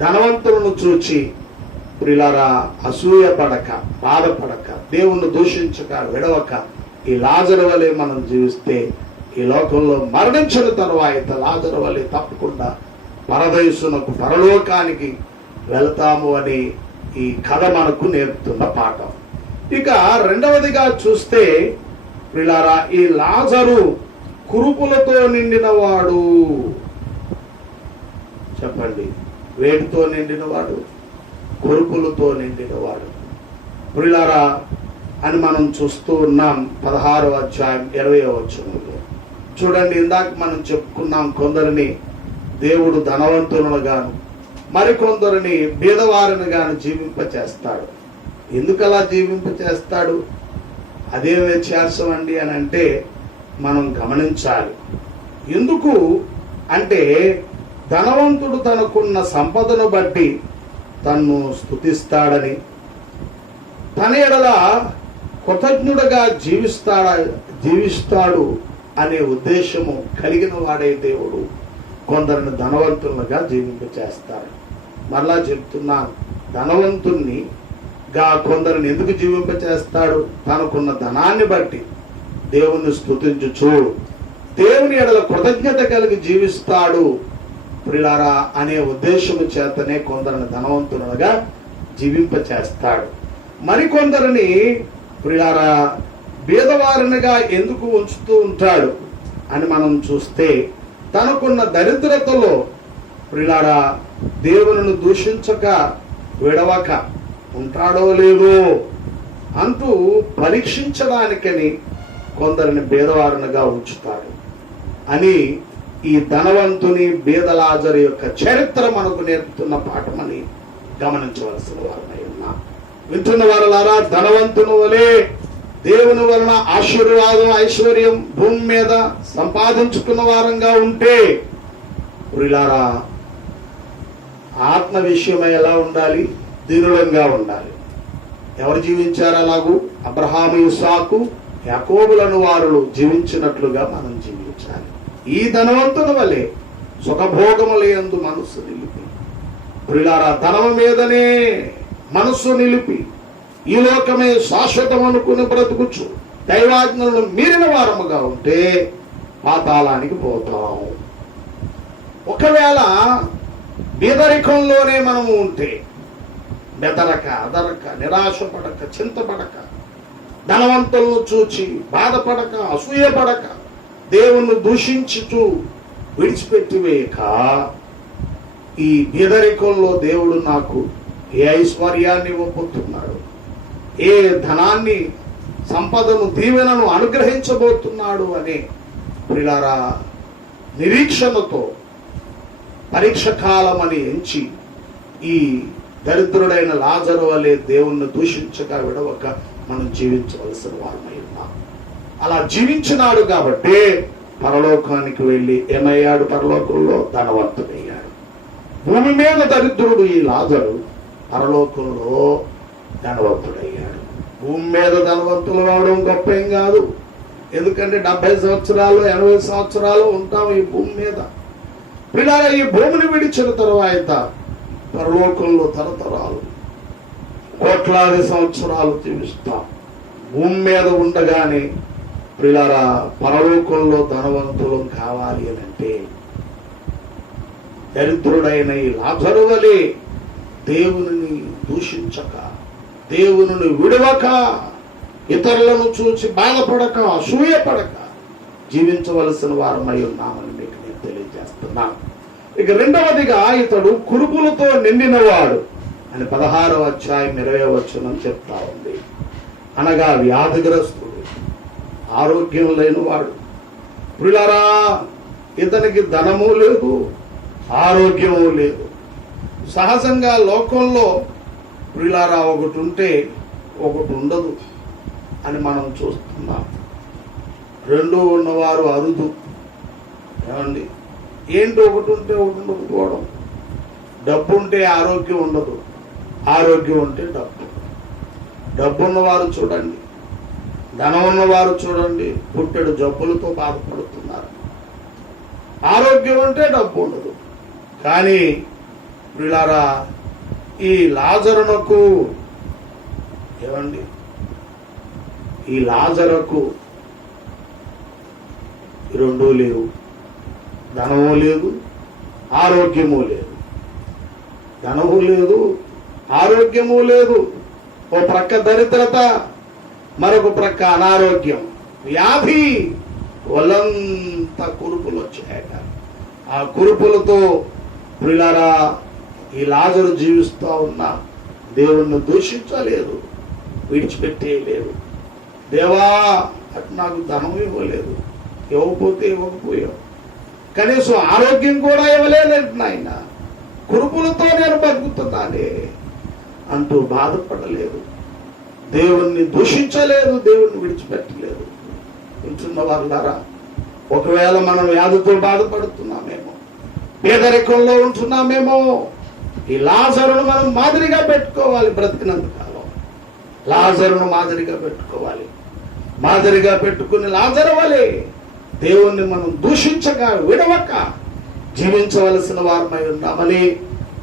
ధనవంతులను చూచి ప్రియులారా అసూయపడక, బాధపడక, దేవుణ్ణి దూషించక, విడవక ఈ లాజరు వలె మనం జీవిస్తే ఈ లోకంలో మరణించిన తరువాత లాజరు వలె తప్పకుండా పరదేశునకు, పరలోకానికి వెళ్తాము అని ఈ కథ మనకు నేర్పుతున్న పాఠం. ఇక రెండవదిగా చూస్తే ప్రియులారా, ఈ లాజరు కురుపులతో నిండినవాడు. చెప్పండి, వేటితో నిండినవాడు? కురుపులతో నిండినవాడు. ప్రియులారా అని మనం చూస్తూ ఉన్నాం 16వ అధ్యాయం 20వ వచనంలో. చూడండి, ఇందాక మనం చెప్పుకున్నాం, కొందరిని దేవుడు ధనవంతులను గాను మరికొందరిని బీదవారిని గాను జీవింపచేస్తాడు. ఎందుకు అలా జీవింపచేస్తాడు? అదే వ్యత్యాసం అండి అని అంటే మనం గమనించాలి. ఎందుకు అంటే ధనవంతుడు తనకున్న సంపదను బట్టి తన్ను స్తుతిస్తాడని, తన ఎడల కృతజ్ఞుడుగా జీవిస్తాడు అనే ఉద్దేశము కలిగిన వాడే దేవుడు కొందరిని ధనవంతులుగా జీవింపచేస్తాడు. మరలా చెప్తున్నాను, ధనవంతుణ్ణి గా కొందరిని ఎందుకు జీవింపచేస్తాడు? తనకున్న ధనాన్ని బట్టి దేవుణ్ణి స్తుతించుచు దేవుని ఎడల కృతజ్ఞత కలిగి జీవిస్తాడు ప్రియులారా అనే ఉద్దేశము చేతనే కొందరిని ధనవంతులుగా జీవింపచేస్తాడు. మరికొందరిని ప్రియులారా బీదవారినిగా ఎందుకు ఉంచుతూ ఉంటాడు అని మనం చూస్తే, తనకున్న దరిద్రతలో ప్రియులారా దేవుని దూషించక, విడవక ఉంటాడో లేదో అంటూ పరీక్షించడానికని కొందరిని బీదవారినిగా ఉంచుతాడు అని ఈ ధనవంతుని బీద లాజరు యొక్క చరిత్ర మనకు నేర్పుతున్న పాఠమని గమనించవలసిన వారమై ఉన్నా. వింటున్న వారలారా, ధనవంతుని వలె దేవుని వలన ఆశీర్వాదం, ఐశ్వర్యం భూమి మీద సంపాదించుకున్న వారంగా ఉంటే ప్రియులారా ఆత్మ విషయమై ఎలా ఉండాలి? దీనులంగా ఉండాలి. ఎవరు జీవించారు అలాగూ? అబ్రహాము, ఇస్సాకు, యాకోబులను వారు జీవించినట్లుగా మనం జీవించాలి. ఈ ధనవంతుని వలె సుఖభోగముల యందు మనస్సు నిలిపి, ప్రియులారా ధనము మీదనే మనస్సు నిలిపి ఈ లోకమే శాశ్వతం అనుకుని బ్రతుకుచు దైవాజ్ఞలను మీరిన వారముగా ఉంటే పాతాళానికి పోతాం. ఒకవేళ బీదరికంలోనే మనము ఉంటే, బెదరక, అదరక, నిరాశపడక, చింతపడక, ధనవంతులను చూచి బాధపడక, అసూయపడక, దేవుణ్ణి దూషించుచు విడిచిపెట్టి వేయక, ఈ బీదరికంలో దేవుడు నాకు ఏ ఐశ్వర్యాన్ని ఇవ్వబోతున్నాడు, ఏ ధనాన్ని, సంపదను, దీవెనను అనుగ్రహించబోతున్నాడు అనే ప్రియులారా నిరీక్షణతో పరీక్ష కాలం అని ఎంచి ఈ దరిద్రుడైన లాజరు వలె దేవుణ్ణి దూషించక, విడవక మనం జీవించవలసిన వారమై ఉన్నాం. అలా జీవించినాడు కాబట్టి పరలోకానికి వెళ్ళి ఏమయ్యాడు? పరలోకంలో ధనవంతుడయ్యాడు. భూమి మీద దరిద్రుడు ఈ లాజరు, పరలోకంలో ధనవంతుడయ్యాడు. భూమి మీద ధనవంతులు అవడం గొప్ప ఏం కాదు. ఎందుకంటే 70 సంవత్సరాలు 80 సంవత్సరాలు ఉంటాం ఈ భూమి మీద. పిల్లలు ఈ భూమిని విడిచిన తరువాత పరలోకంలో తరతరాలు కోట్లాది సంవత్సరాలు జీవిస్తాం. భూమి మీద ఉండగానే పిల్లరా పరలోకంలో ధనవంతులు కావాలి అని అంటే దరిద్రుడైన ఈ లాజరు వలె దేవుని దూషించక, దేవుని విడవక, ఇతరులను చూసి బాధపడక, అసూయపడక జీవించవలసిన వారమై ఉన్నామని మీకు నేను తెలియజేస్తున్నాను. ఇక రెండవదిగా ఇతడు కురుపులతో నిండినవాడు అని 16వ అధ్యాయం 20వ వచనం చెప్తా ఉంది. అనగా వ్యాధిగ్రస్తుడు, ఆరోగ్యం లేనివాడు. ప్రియులారా, ఇతనికి ధనము లేదు, ఆరోగ్యము లేదు. సహజంగా లోకంలో ప్రియులారా ఒకటి ఉంటే ఒకటి ఉండదు అని మనం చూస్తున్నాం. రెండు ఉన్నవారు అరుదు. ఏమండి, ఏంటి ఒకటి ఉంటే ఒకటి ఉండకపోవడం? డబ్బు ఉంటే ఆరోగ్యం ఉండదు, ఆరోగ్యం ఉంటే డబ్బు. డబ్బు ఉన్నవారు చూడండి, ధనం ఉన్నవారు చూడండి, పుట్టెడు జబ్బులతో బాధపడుతున్నారు. ఆరోగ్యం ఉంటే డబ్బు ఉండదు. కానీ ప్రియులారా, ఈ లాజరునకు ఏమండి, ఈ లాజరుకు రెండూ లేవు. ధనము లేదు, ఆరోగ్యము లేదు. ధనము లేదు, ఆరోగ్యము లేదు. ఓ ప్రక్క దరిద్రత, మరొక ప్రక్క అనారోగ్యం, వ్యాధి, ఒళ్ళంతా కురుపులు వచ్చాయట. ఆ కురుపులతో ప్రియులారా ఈ లాజరు జీవిస్తూ ఉన్నా దేవుణ్ణి దూషించలేదు, విడిచిపెట్టేయలేదు. దేవా, అటు నాకు ధనం ఇవ్వలేదు, ఇవ్వకపోతే ఇవ్వకపోయావు, కనీసం ఆరోగ్యం కూడా ఇవ్వలేదంట నాయన, కురుపులతో నేను బతుకుతున్నానే అంటూ బాధపడలేదు, దేవుణ్ణి దూషించలేదు, దేవుణ్ణి విడిచిపెట్టలేదు. వింటున్న వాళ్ళారా, ఒకవేళ మనం వ్యాధితో బాధపడుతున్నామేమో, పేదరికంలో ఉంటున్నామేమో, ఈ లాజరును మనం మాదిరిగా పెట్టుకోవాలి. బ్రతికినంత కాలం లాజరును మాదిరిగా పెట్టుకోవాలి. మాదిరిగా పెట్టుకుని లాజరు వలె దేవుణ్ణి మనం దూషించక, విడవక జీవించవలసిన వారమై ఉన్నామని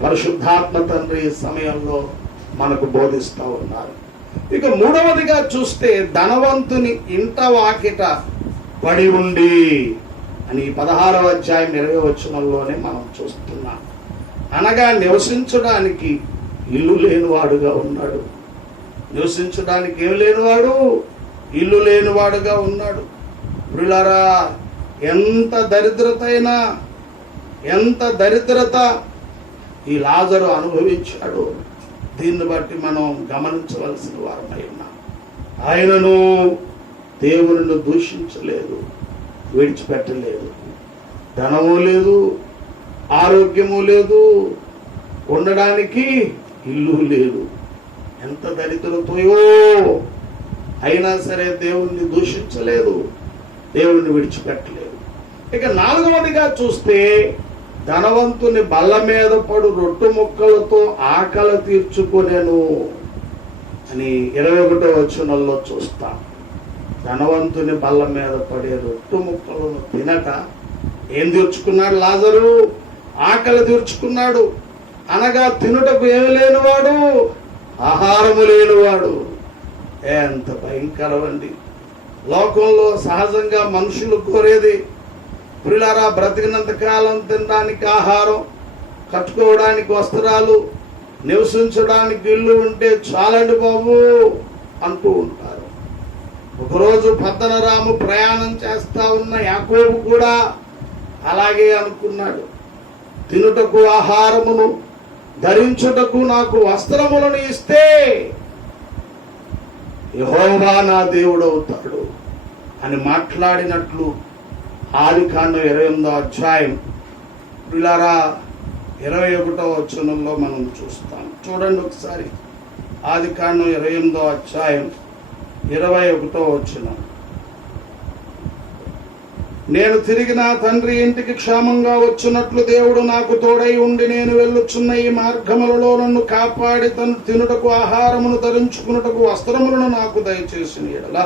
పరిశుద్ధాత్మ తండ్రి ఈ సమయంలో మనకు బోధిస్తూ ఉన్నారు. ఇక మూడవదిగా చూస్తే, ధనవంతుని ఇంట వాకిట పడి ఉండి అని 16వ అధ్యాయం 20వ వచనంలోనే మనం చూస్తున్నాం. అనగా నివసించడానికి ఇల్లు లేనివాడుగా ఉన్నాడు. నివసించడానికి ఏం లేనివాడు? ఇల్లు లేనివాడుగా ఉన్నాడు. ప్రియులారా, ఎంత దరిద్రత ఈ లాజరు అనుభవించాడు. దీన్ని బట్టి మనం గమనించవలసిన వారమై ఉన్నాం. ఆయనను దేవుని దూషించలేదు, విడిచిపెట్టలేదు. ధనము లేదు, ఆరోగ్యము లేదు, ఉండడానికి ఇల్లు లేదు. ఎంత దరిద్రతయో అయినా సరే దేవుణ్ణి దూషించలేదు, దేవుణ్ణి విడిచిపెట్టలేదు. ఇక నాలుగవదిగా చూస్తే, ధనవంతుని బల్ల మీద పడు రొట్టె ముక్కలతో ఆకలి తీర్చుకొనెను అని 21వ వచనంలో చూస్తాం. ధనవంతుని బల్ల మీద పడే రొట్టె ముక్కలను తినక ఏం తీర్చుకున్నాడు లాజరు? ఆకలి తీర్చుకున్నాడు. అనగా తినుటకు ఏమి లేనివాడు, ఆహారము లేనివాడు. ఎంత భయంకరమండి! లోకంలో సహజంగా మనుషులు కోరేది, ప్రియులారా, బ్రతికినంత కాలం తినడానికి ఆహారం, కట్టుకోవడానికి వస్త్రాలు, నివసించడానికి ఇల్లు ఉంటే చాలండి బాబు అంటూ ఉంటారు. ఒకరోజు పద్దనరాము ప్రయాణం చేస్తా ఉన్న యాకోబు కూడా అలాగే అనుకున్నాడు. తినుటకు ఆహారమును, ధరించుటకు నాకు వస్త్రములను ఇస్తే యెహోవా నా దేవుడు అవుతాడు అని మాట్లాడినట్లు ఆదికాండం 28వ అధ్యాయం ప్రియులారా 21వ వచనంలో మనం చూస్తాం. చూడండి ఒకసారి, ఆదికాండం 28వ అధ్యాయం 21వ వచనం. నేను తిరిగి నా తండ్రి ఇంటికి క్షేమంగా వచ్చినట్లు దేవుడు నాకు తోడై ఉండి నేను వెళ్ళుచున్న ఈ మార్గములలో నన్ను కాపాడి తను తినుటకు ఆహారమును, ధరించుకున్నటకు వస్త్రములను నాకు దయచేసిన యెడల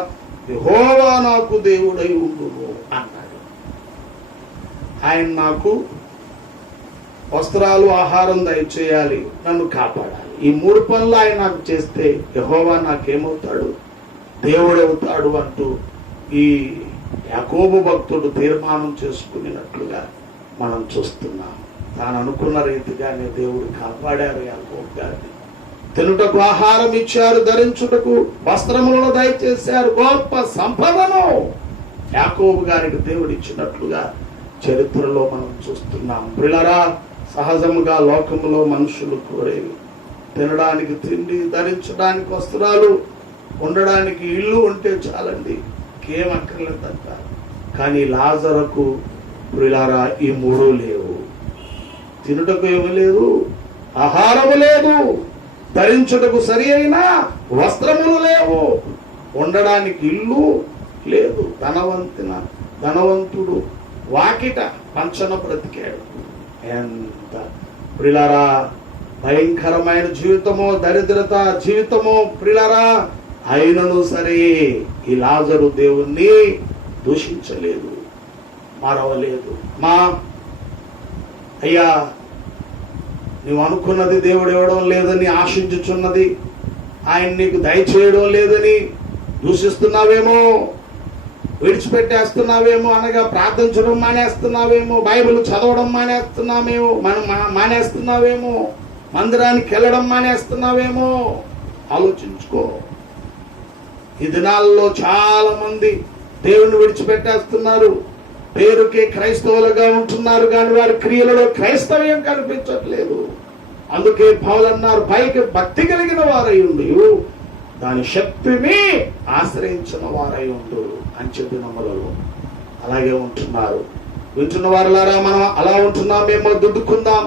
యెహోవా నాకు దేవుడై ఉండును అన్నాడు. ఆయన నాకు వస్త్రాలు, ఆహారం దయచేయాలి, నన్ను కాపాడాలి. ఈ 3 పనులు ఆయన నాకు చేస్తే యెహోవా నాకేమవుతాడు? దేవుడవుతాడు అంటూ ఈ యాకోబు భక్తుడు తీర్మానం చేసుకున్నట్లుగా మనం చూస్తున్నాం. తాను అనుకున్న రీతిగానే దేవుడు కాపాడారు యాకోబు గారిని. తినుటకు ఆహారం ఇచ్చారు, ధరించుటకు వస్త్రములను దయచేశారు. గొప్ప సంపదను యాకోబు గారికి దేవుడు ఇచ్చినట్లుగా చరిత్రలో మనం చూస్తున్నాం. ప్రియులారా, సహజముగా లోకములో మనుషులు కోరేవి తినడానికి తిండి, ధరించడానికి వస్త్రాలు, ఉండడానికి ఇల్లు ఉంటే చాలండి, ఇంకేం అక్కర్లేదంట. కానీ లాజరుకు ప్రియులారా ఈ మూడు లేవు. తినుటకు ఏమి లేదు, ఆహారము లేదు, ధరించుటకు సరి అయిన వస్త్రములు లేవు, ఉండడానికి ఇల్లు లేదు. ధనవంతుడు వాకిట పంచన బ్రతికాడు. ఎంత ప్రియులారా భయంకరమైన జీవితమో, దరిద్రత జీవితమో ప్రియులారా అయినను సరే ఈ లాజరు దేవుణ్ణి దూషించలేదు, మరవలేదు. అయ్యా, నువ్వు అనుకున్నది దేవుడు ఇవ్వడం లేదని ఆశించుచున్నది, ఆయన నీకు దయచేయడం లేదని దూషిస్తున్నావేమో, విడిచిపెట్టేస్తున్నావేమో, అనగా ప్రార్థించడం మానేస్తున్నావేమో, బైబిల్ చదవడం మానేస్తున్నావేమో, మందిరానికి వెళ్ళడం మానేస్తున్నావేమో, ఆలోచించుకో. ఈ దినాల్లో చాలా మంది దేవుని విడిచిపెట్టేస్తున్నారు, పేరుకే క్రైస్తవులుగా ఉంటున్నారు, కానీ వారి క్రియలలో క్రైస్తవ్యం కనిపించట్లేదు. అందుకే పౌలు అన్నారు, పైకి భక్తి కలిగిన వారై ఉండు, దాని శక్తిని ఆశ్రయించిన వారై ఉండు. అంచె దినములలో అలాగే ఉంటున్నారు. వింటున్న వారులారా, మనం అలా ఉంటున్నామేమో దిద్దుకుందాం.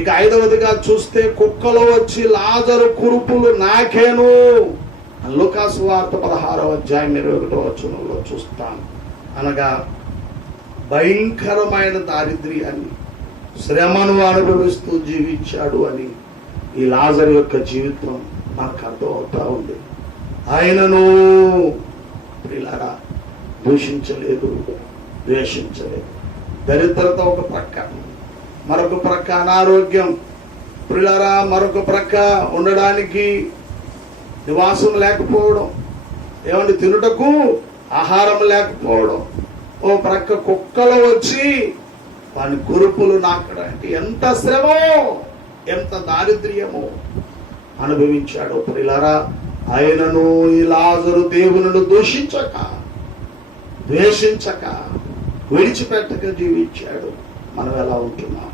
ఇక 5వదిగా చూస్తే, కుక్కలు వచ్చి లాజరు కురుపులు నాకేను. లూకాసు వార్త 16వ అధ్యాయం 21వ వచనంలో చూస్తాం. అనగా భయంకరమైన దారిద్ర్యాన్ని, శ్రమను అనుభవిస్తూ జీవించాడు అని ఈ లాజరు యొక్క జీవితం మనకు అర్థమవుతా ఉంది. ఆయనను ప్రియులారా దూషించలేదు, ద్వేషించలేదు. దరిద్రత ఒక ప్రక్క, మరొక ప్రక్క అనారోగ్యం ప్రియులారా, మరొక ప్రక్క ఉండడానికి నివాసం లేకపోవడం, ఏమంటే తినుటకు ఆహారం లేకపోవడం, ఓ ప్రక్క కుక్కలు వచ్చి వాని కురుపులు నాకడానికి ఎంత శ్రమో, ఎంత దారిద్ర్యమో అనుభవించాడు. ప్రియులారా, ఆయనను ఈ లాజరు దేవునిని దూషించక, ద్వేషించక, విడిచిపెట్టక జీవించాడు. మనం ఎలా ఉంటున్నాం?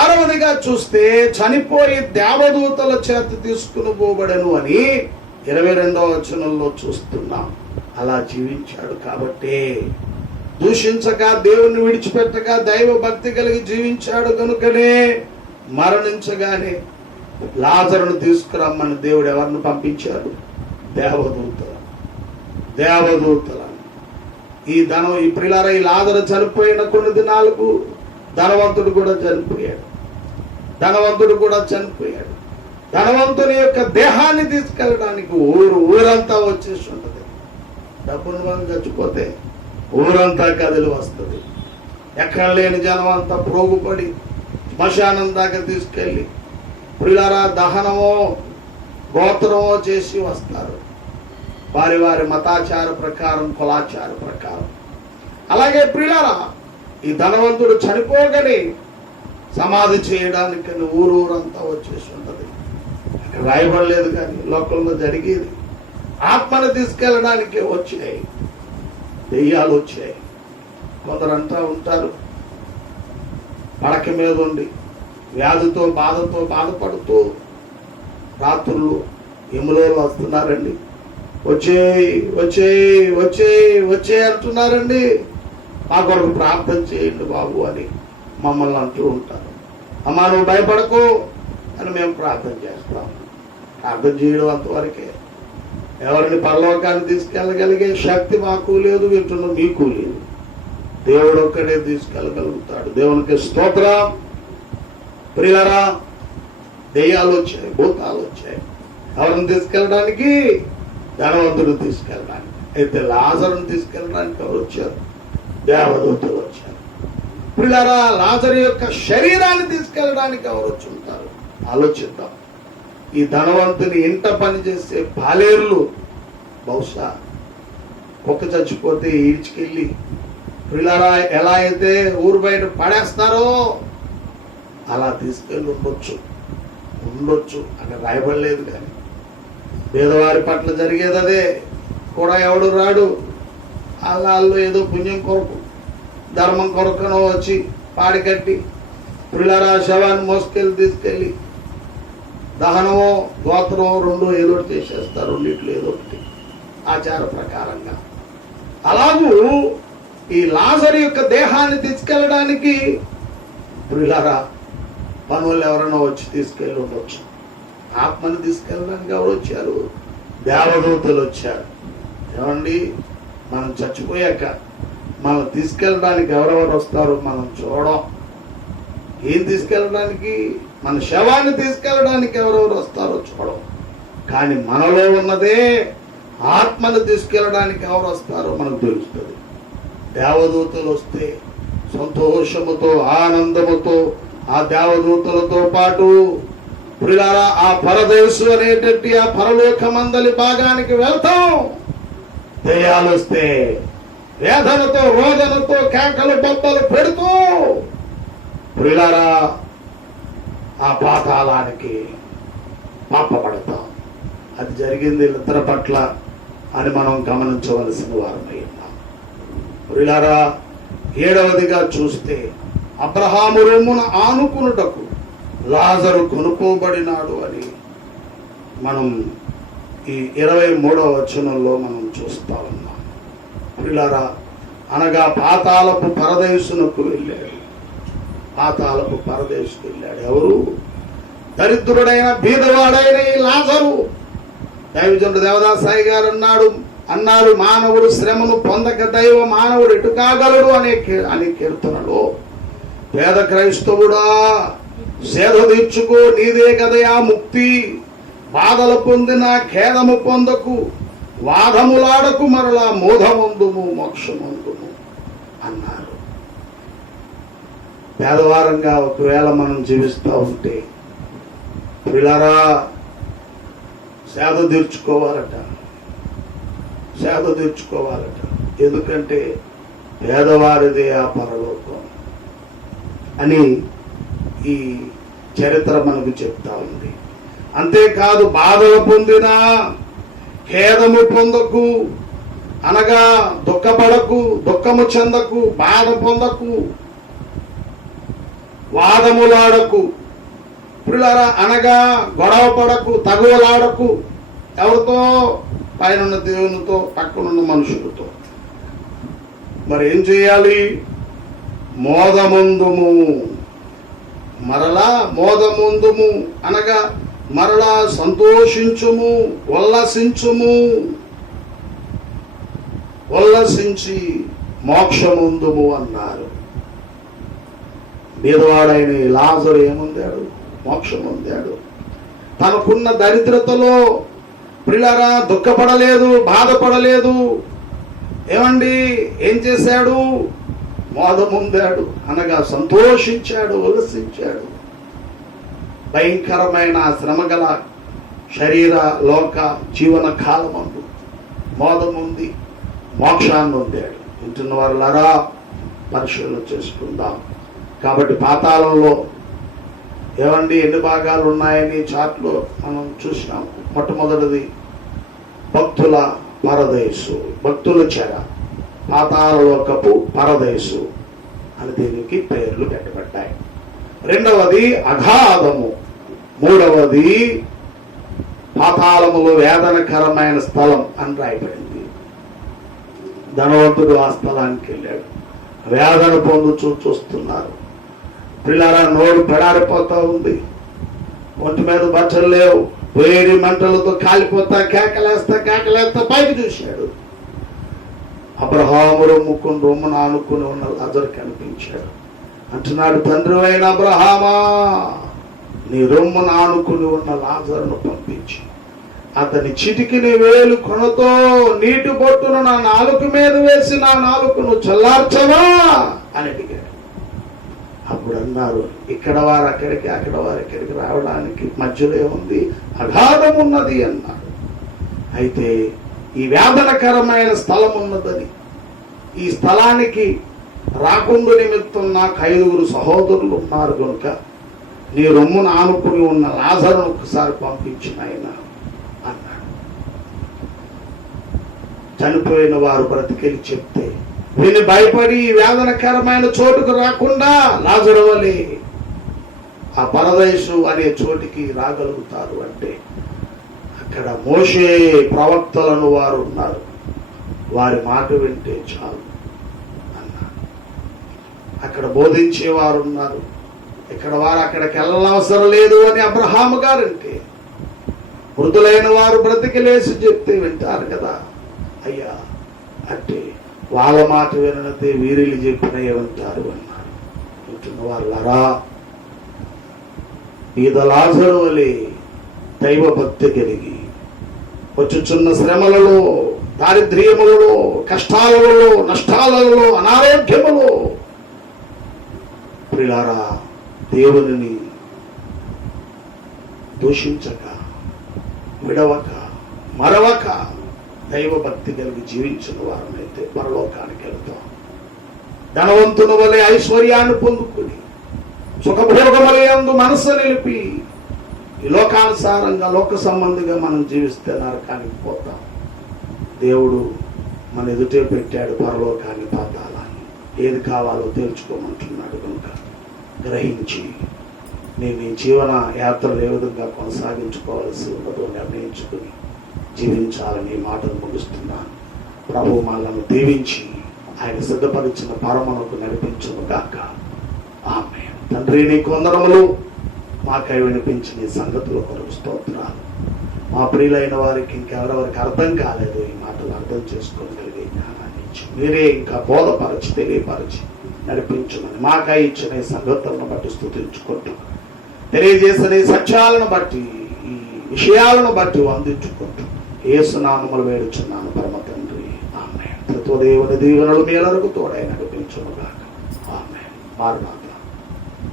6వదిగా చూస్తే, చనిపోయి దేవదూతల చేత తీసుకుని పోబడను అని 22వ వచనంలో చూస్తున్నాం. అలా జీవించాడు కాబట్టి, దూషించక, దేవుణ్ణి విడిచిపెట్టక, దైవ భక్తి కలిగి జీవించాడు కనుకనే మరణించగానే లాజరును తీసుకురమ్మని దేవుడు ఎవరిని పంపించాడు? దేవదూతలను. ఈ ప్రియులారా, ఈ లాజరు చనిపోయిన కొన్ని దినాలకు ధనవంతుడు కూడా చనిపోయాడు. ధనవంతుని యొక్క దేహాన్ని తీసుకెళ్ళడానికి ఊరంతా వచ్చేసి ఉంటుంది. డబ్బును మనం చచ్చిపోతే ఊరంతా కదిలి వస్తుంది. ఎక్కడ లేని జనం అంతా ప్రోగుపడి శ్మశానం దాకా తీసుకెళ్ళి ప్రియులారా దహనమో గోత్రమో చేసి వస్తారు, వారి వారి మతాచార ప్రకారం, కులాచార ప్రకారం. అలాగే ప్రియులారా, ఈ ధనవంతుడు చనిపోగానే సమాధి చేయడానికి ఊరంతా వచ్చేసి ఉంటది. అక్కడ రాయబడలేదు, కానీ లోకంలో జరిగేది. ఆత్మను తీసుకెళ్ళడానికి వచ్చాయి, దెయ్యాలు వచ్చాయి. కొందరు అంటూ ఉంటారు, పడక మీద ఉండి వ్యాధితో బాధపడుతూ రాత్రులు ఎములోలు వస్తున్నారండి, వచ్చే అంటున్నారండి, మా కొరకు ప్రార్థన చేయండి బాబు అని మమ్మల్ని అంటూ ఉంటారు. అమ్మా, నువ్వు భయపడకు అని మేము ప్రార్థన చేస్తాం. ప్రార్థన చేయడం అంతవరకే. ఎవరిని పరలోకాన్ని తీసుకెళ్ళగలిగే శక్తి మాకు లేదు, వింటున్న మీకు లేదు. దేవుడు ఒక్కడే తీసుకెళ్ళగలుగుతాడు. దేవునికి స్తోత్రం. ప్రియులారా, దెయ్యాలు వచ్చాయి, భూతాలు వచ్చాయి. ఎవరిని తీసుకెళ్ళడానికి? ధనవంతుడు తీసుకెళ్ళడానికి. అయితే లాజరుని తీసుకెళ్ళడానికి ఎవరు వచ్చారు? దేవదూతలు వచ్చారు. ప్రియులారా, లాజరు యొక్క శరీరాన్ని తీసుకెళ్ళడానికి ఎవరు వచ్చి ఉంటారు? ఆలోచిద్దాం. ఈ ధనవంతుని ఇంట పనిచేసే పాలేరులు బహుశా కుక్క చచ్చిపోతే ఈడ్చుకెళ్ళి ప్రియులారా ఎలా అయితే ఊరు బయట పడేస్తారో అలా తీసుకెళ్ళి ఉండొచ్చు అక్కడ రాయబడలేదు. కానీ పేదవారి పట్ల జరిగేది అదే. కూడా ఎవడు రాడు, వాళ్ళు ఏదో పుణ్యం కొరకు ధర్మం కొరకునో వచ్చి పాడి కట్టి పిల్లల శవాన్ని తీసుకెళ్ళి దహనమో గోత్రమో రెండో ఏదో ఒకటి చేసేస్తారు. రెండిట్లో ఏదో ఒకటి ఆచార ప్రకారంగా. అలాగూ ఈ లాజరు యొక్క దేహాన్ని తీసుకెళ్ళడానికి పిల్లరా పనులు ఎవరైనా వచ్చి తీసుకెళ్ళి ఉండొచ్చు. ఆత్మని తీసుకెళ్ళడానికి ఎవరు వచ్చారు? దేవదూతలు వచ్చారు. ఏమండి, మనం చచ్చిపోయాక మనం తీసుకెళ్ళడానికి ఎవరెవరు వస్తారో మనం చూడం. ఏం తీసుకెళ్ళడానికి? మన శవాన్ని తీసుకెళ్ళడానికి ఎవరెవరు వస్తారో చూడం. కానీ మనలో ఉన్నదే ఆత్మను తీసుకెళ్ళడానికి ఎవరు వస్తారో మనకు తెలుస్తుంది. దేవదూతలు వస్తే సంతోషముతో ఆనందముతో ఆ దేవదూతలతో పాటు ప్రియులారా ఆ పరదేశు అనేటట్టి ఆ పరలోకమందలి భాగానికి వెళ్తాం. దెయ్యాలు వస్తే వేదనతో రోదనతో కేకలు బొబ్బలు పెడుతూ ప్రియులారా ఆ పాతాళానికి పంపబడతాం. అది జరిగింది ఇతర పట్ల అని మనం గమనించవలసిన వారమై ఉన్నాం. ప్రియులారా 7వదిగా చూస్తే అబ్రహాము రొమ్మున ఆనుకునుటకు లాజరు కొనుక్కోబడినాడు అని మనం ఈ 23వ వచనంలో మనం చూస్తా ఉన్నాం. ప్రియులారా అనగా పాతాళపు పరదేశునకు వెళ్ళాడు. పాతాళపు పరదేశుకు వెళ్ళాడు. ఎవరు? దరిద్రుడైన బీదవాడైన ఈ లాజరు. దైవజనుడు దేవదాసాయి గారు అన్నారు మానవుడు శ్రమను పొందక దైవ మానవుడు ఎటు కాగలడు అనే కీర్తనలో పేద క్రైస్తవుడా సేద తీర్చుకో, నీదే కదయా ముక్తి, బాధలు పొందిన ఖేదము పొందకు, వాదములాడకు, మరలా మోధమందుము మోక్షమందుము అన్నారు. పేదవారంగా ఒకవేళ మనం జీవిస్తూ ఉంటే పిల్లరా సేద తీర్చుకోవాలట. ఎందుకంటే పేదవారిదే ఆ పరలోకం అని ఈ చరిత్ర మనకు చెప్తా ఉంది. అంతేకాదు బాధలు పొందినా ఖేదము పొందకు, అనగా దుఃఖపడకు, దుఃఖము చెందకు, బాధ పొందకు, వాదములాడకు, పిల్లరా అనగా గొడవ పడకు, తగువలాడకు. ఎవరితో? పైన దేవునితో, పక్కనున్న మనుషులతో. మరి ఏం చేయాలి? మోదమందుము, మరలా మోదమందుము అనగా మరలా సంతోషించుము, ఉల్లసించి మోక్షముందుము అన్నారు. బీదవాడైన లాజరు ఏముందాడు? మోక్షం పొందాడు. తనకున్న దరిద్రతలో ప్రియులారా దుఃఖపడలేదు, బాధపడలేదు. ఏమండి, ఏం చేశాడు? మోదముందాడు అనగా సంతోషించాడు, ఉల్లసించాడు. భయంకరమైన శ్రమగల శరీర లోక జీవన కాలమందు మోదముంది, మోక్షాన్ని పొందాడు. వింటున్న వారులారా పరిశీలన చేసుకుందాం. కాబట్టి పాతాళంలో ఏమండి ఎన్ని భాగాలు ఉన్నాయని చాట్లో మనం చూసినాం. మొట్టమొదటిది భక్తుల పరదేశు, భక్తుల చెర, పాతాళలోకపు పరదేశు అని దీనికి పేర్లు పెట్టబడ్డాయి. రెండవది అగాధము, మూడవది పాతాళములో వేదనకరమైన స్థలం అని రాయబడింది. ధనవంతుడు ఆ స్థలానికి వెళ్ళాడు. వేదన పొందుచూ చూస్తున్నారు. పిల్లరా నోరు పెడారిపోతా ఉంది, ఒంటి మీద బట్టలు లేవు, వేడి మంటలతో కాలిపోతా కేకలేస్తా పైకి చూశాడు. అబ్రహాము రొమ్మున ఆనుకుని ఉన్న లాజరు కనిపించాడు. అంటున్నాడు, తండ్రి అయిన అబ్రహామా, నీ రొమ్మున ఆనుకుని ఉన్న లాజరును పంపించి అతని చిటికిని వేలు కొనతో నీటి బొట్టును నా నాలుక మీద వేసి నా నాలుకను చల్లార్చవా అని అడిగాడు. అప్పుడు అన్నారు, ఇక్కడ వారు అక్కడికి, అక్కడ వారు ఇక్కడికి రావడానికి మధ్యలో ఉంది, అగాధం ఉన్నది అన్నాడు. అయితే ఈ వేదనకరమైన స్థలం ఉన్నదని, ఈ స్థలానికి రాకుండా నిమిత్తం నాకు 5 సహోదరులు ఉన్నారు కనుక నీ రొమ్మును ఆనుకుని ఉన్న లాజరును ఒకసారి పంపించిన ఆయన అన్నాడు. చనిపోయిన వారు బ్రతికెళ్ళి చెప్తే విని భయపడి వేదనకరమైన చోటుకు రాకుండా లాజరు వలె ఆ పరదేశు అనే చోటికి రాగలుగుతారు అంటే అక్కడ మోషే ప్రవక్తలను వారు ఉన్నారు, వారి మాట వింటే చాలు అన్నారు. అక్కడ బోధించేవారు ఉన్నారు, ఇక్కడ వారు అక్కడికి వెళ్ళనవసరం లేదు అని అబ్రహాము గారంటే మృతులైన వారు బ్రతికిలేసి చెప్తే వింటారు కదా అయ్యా అంటే వాళ్ళ మాట వినతే వీరిలు చెప్పిన ఏమంటారు అన్నారు. వింటున్న వాళ్ళరా, ఈద లాజరు వలె దైవ భక్తి కలిగి వచ్చుచున్న శ్రమలలో, దారిద్ర్యములలో, కష్టాలలో, నష్టాలలో, అనారోగ్యములో ప్రియులారా దేవునిని దూషించక, విడవక, మరవక దైవ భక్తి కలిగి జీవించిన వారమైతే పరలోకానికి వెళ్తాం. ధనవంతుని వలె ఐశ్వర్యాన్ని పొందుకుని సుఖభోగములందు మనసు నిలిపి ఈ లోకానుసారంగా లోక సంబంధిగా మనం జీవిస్తే నరకానికి పోతాం. దేవుడు మన ఎదుటే పెట్టాడు పరలోకాన్ని, పాతాళాన్ని. ఏది కావాలో తెలుసుకోమంటున్నాడు. కనుక గ్రహించి నేను ఈ జీవన యాత్రలు ఏ విధంగా కొనసాగించుకోవాల్సి ఉన్నదో నిర్ణయించుకుని జీవించాలని మాటలు ముగిస్తున్నాను. ప్రభు మనల్ని దీవించి ఆయన సిద్ధపరిచిన పరమనకు నడిపించును గాక. ఆమేన్. తండ్రి నీకు వందనములు, మాకై వినిపించిన ఈ సంగతుల కొరకు స్తోత్రాలు. మా ప్రియులైన వారికి ఇంకెవరెవరికి అర్థం కాలేదు ఈ మాటలు అర్థం చేసుకోగలిగే జ్ఞానాన్ని ఇచ్చి మీరే ఇంకా బోధపరచి తెలియపరచి నడిపించమని మాకై ఇచ్చిన ఈ సంగతులను బట్టి స్తుతించుకుంటూ తెలియజేసిన ఈ సత్యాలను బట్టి ఈ విషయాలను బట్టి వందించుకుంటూ యేసు నామములు వేడుచున్నాను పరమ తండ్రి. ఆమేన్. త్రిత్వదేవుని దీవెనలు మీ అందరికీ తోడై నడిపించును గాక. ఆమేన్. మారునాథ.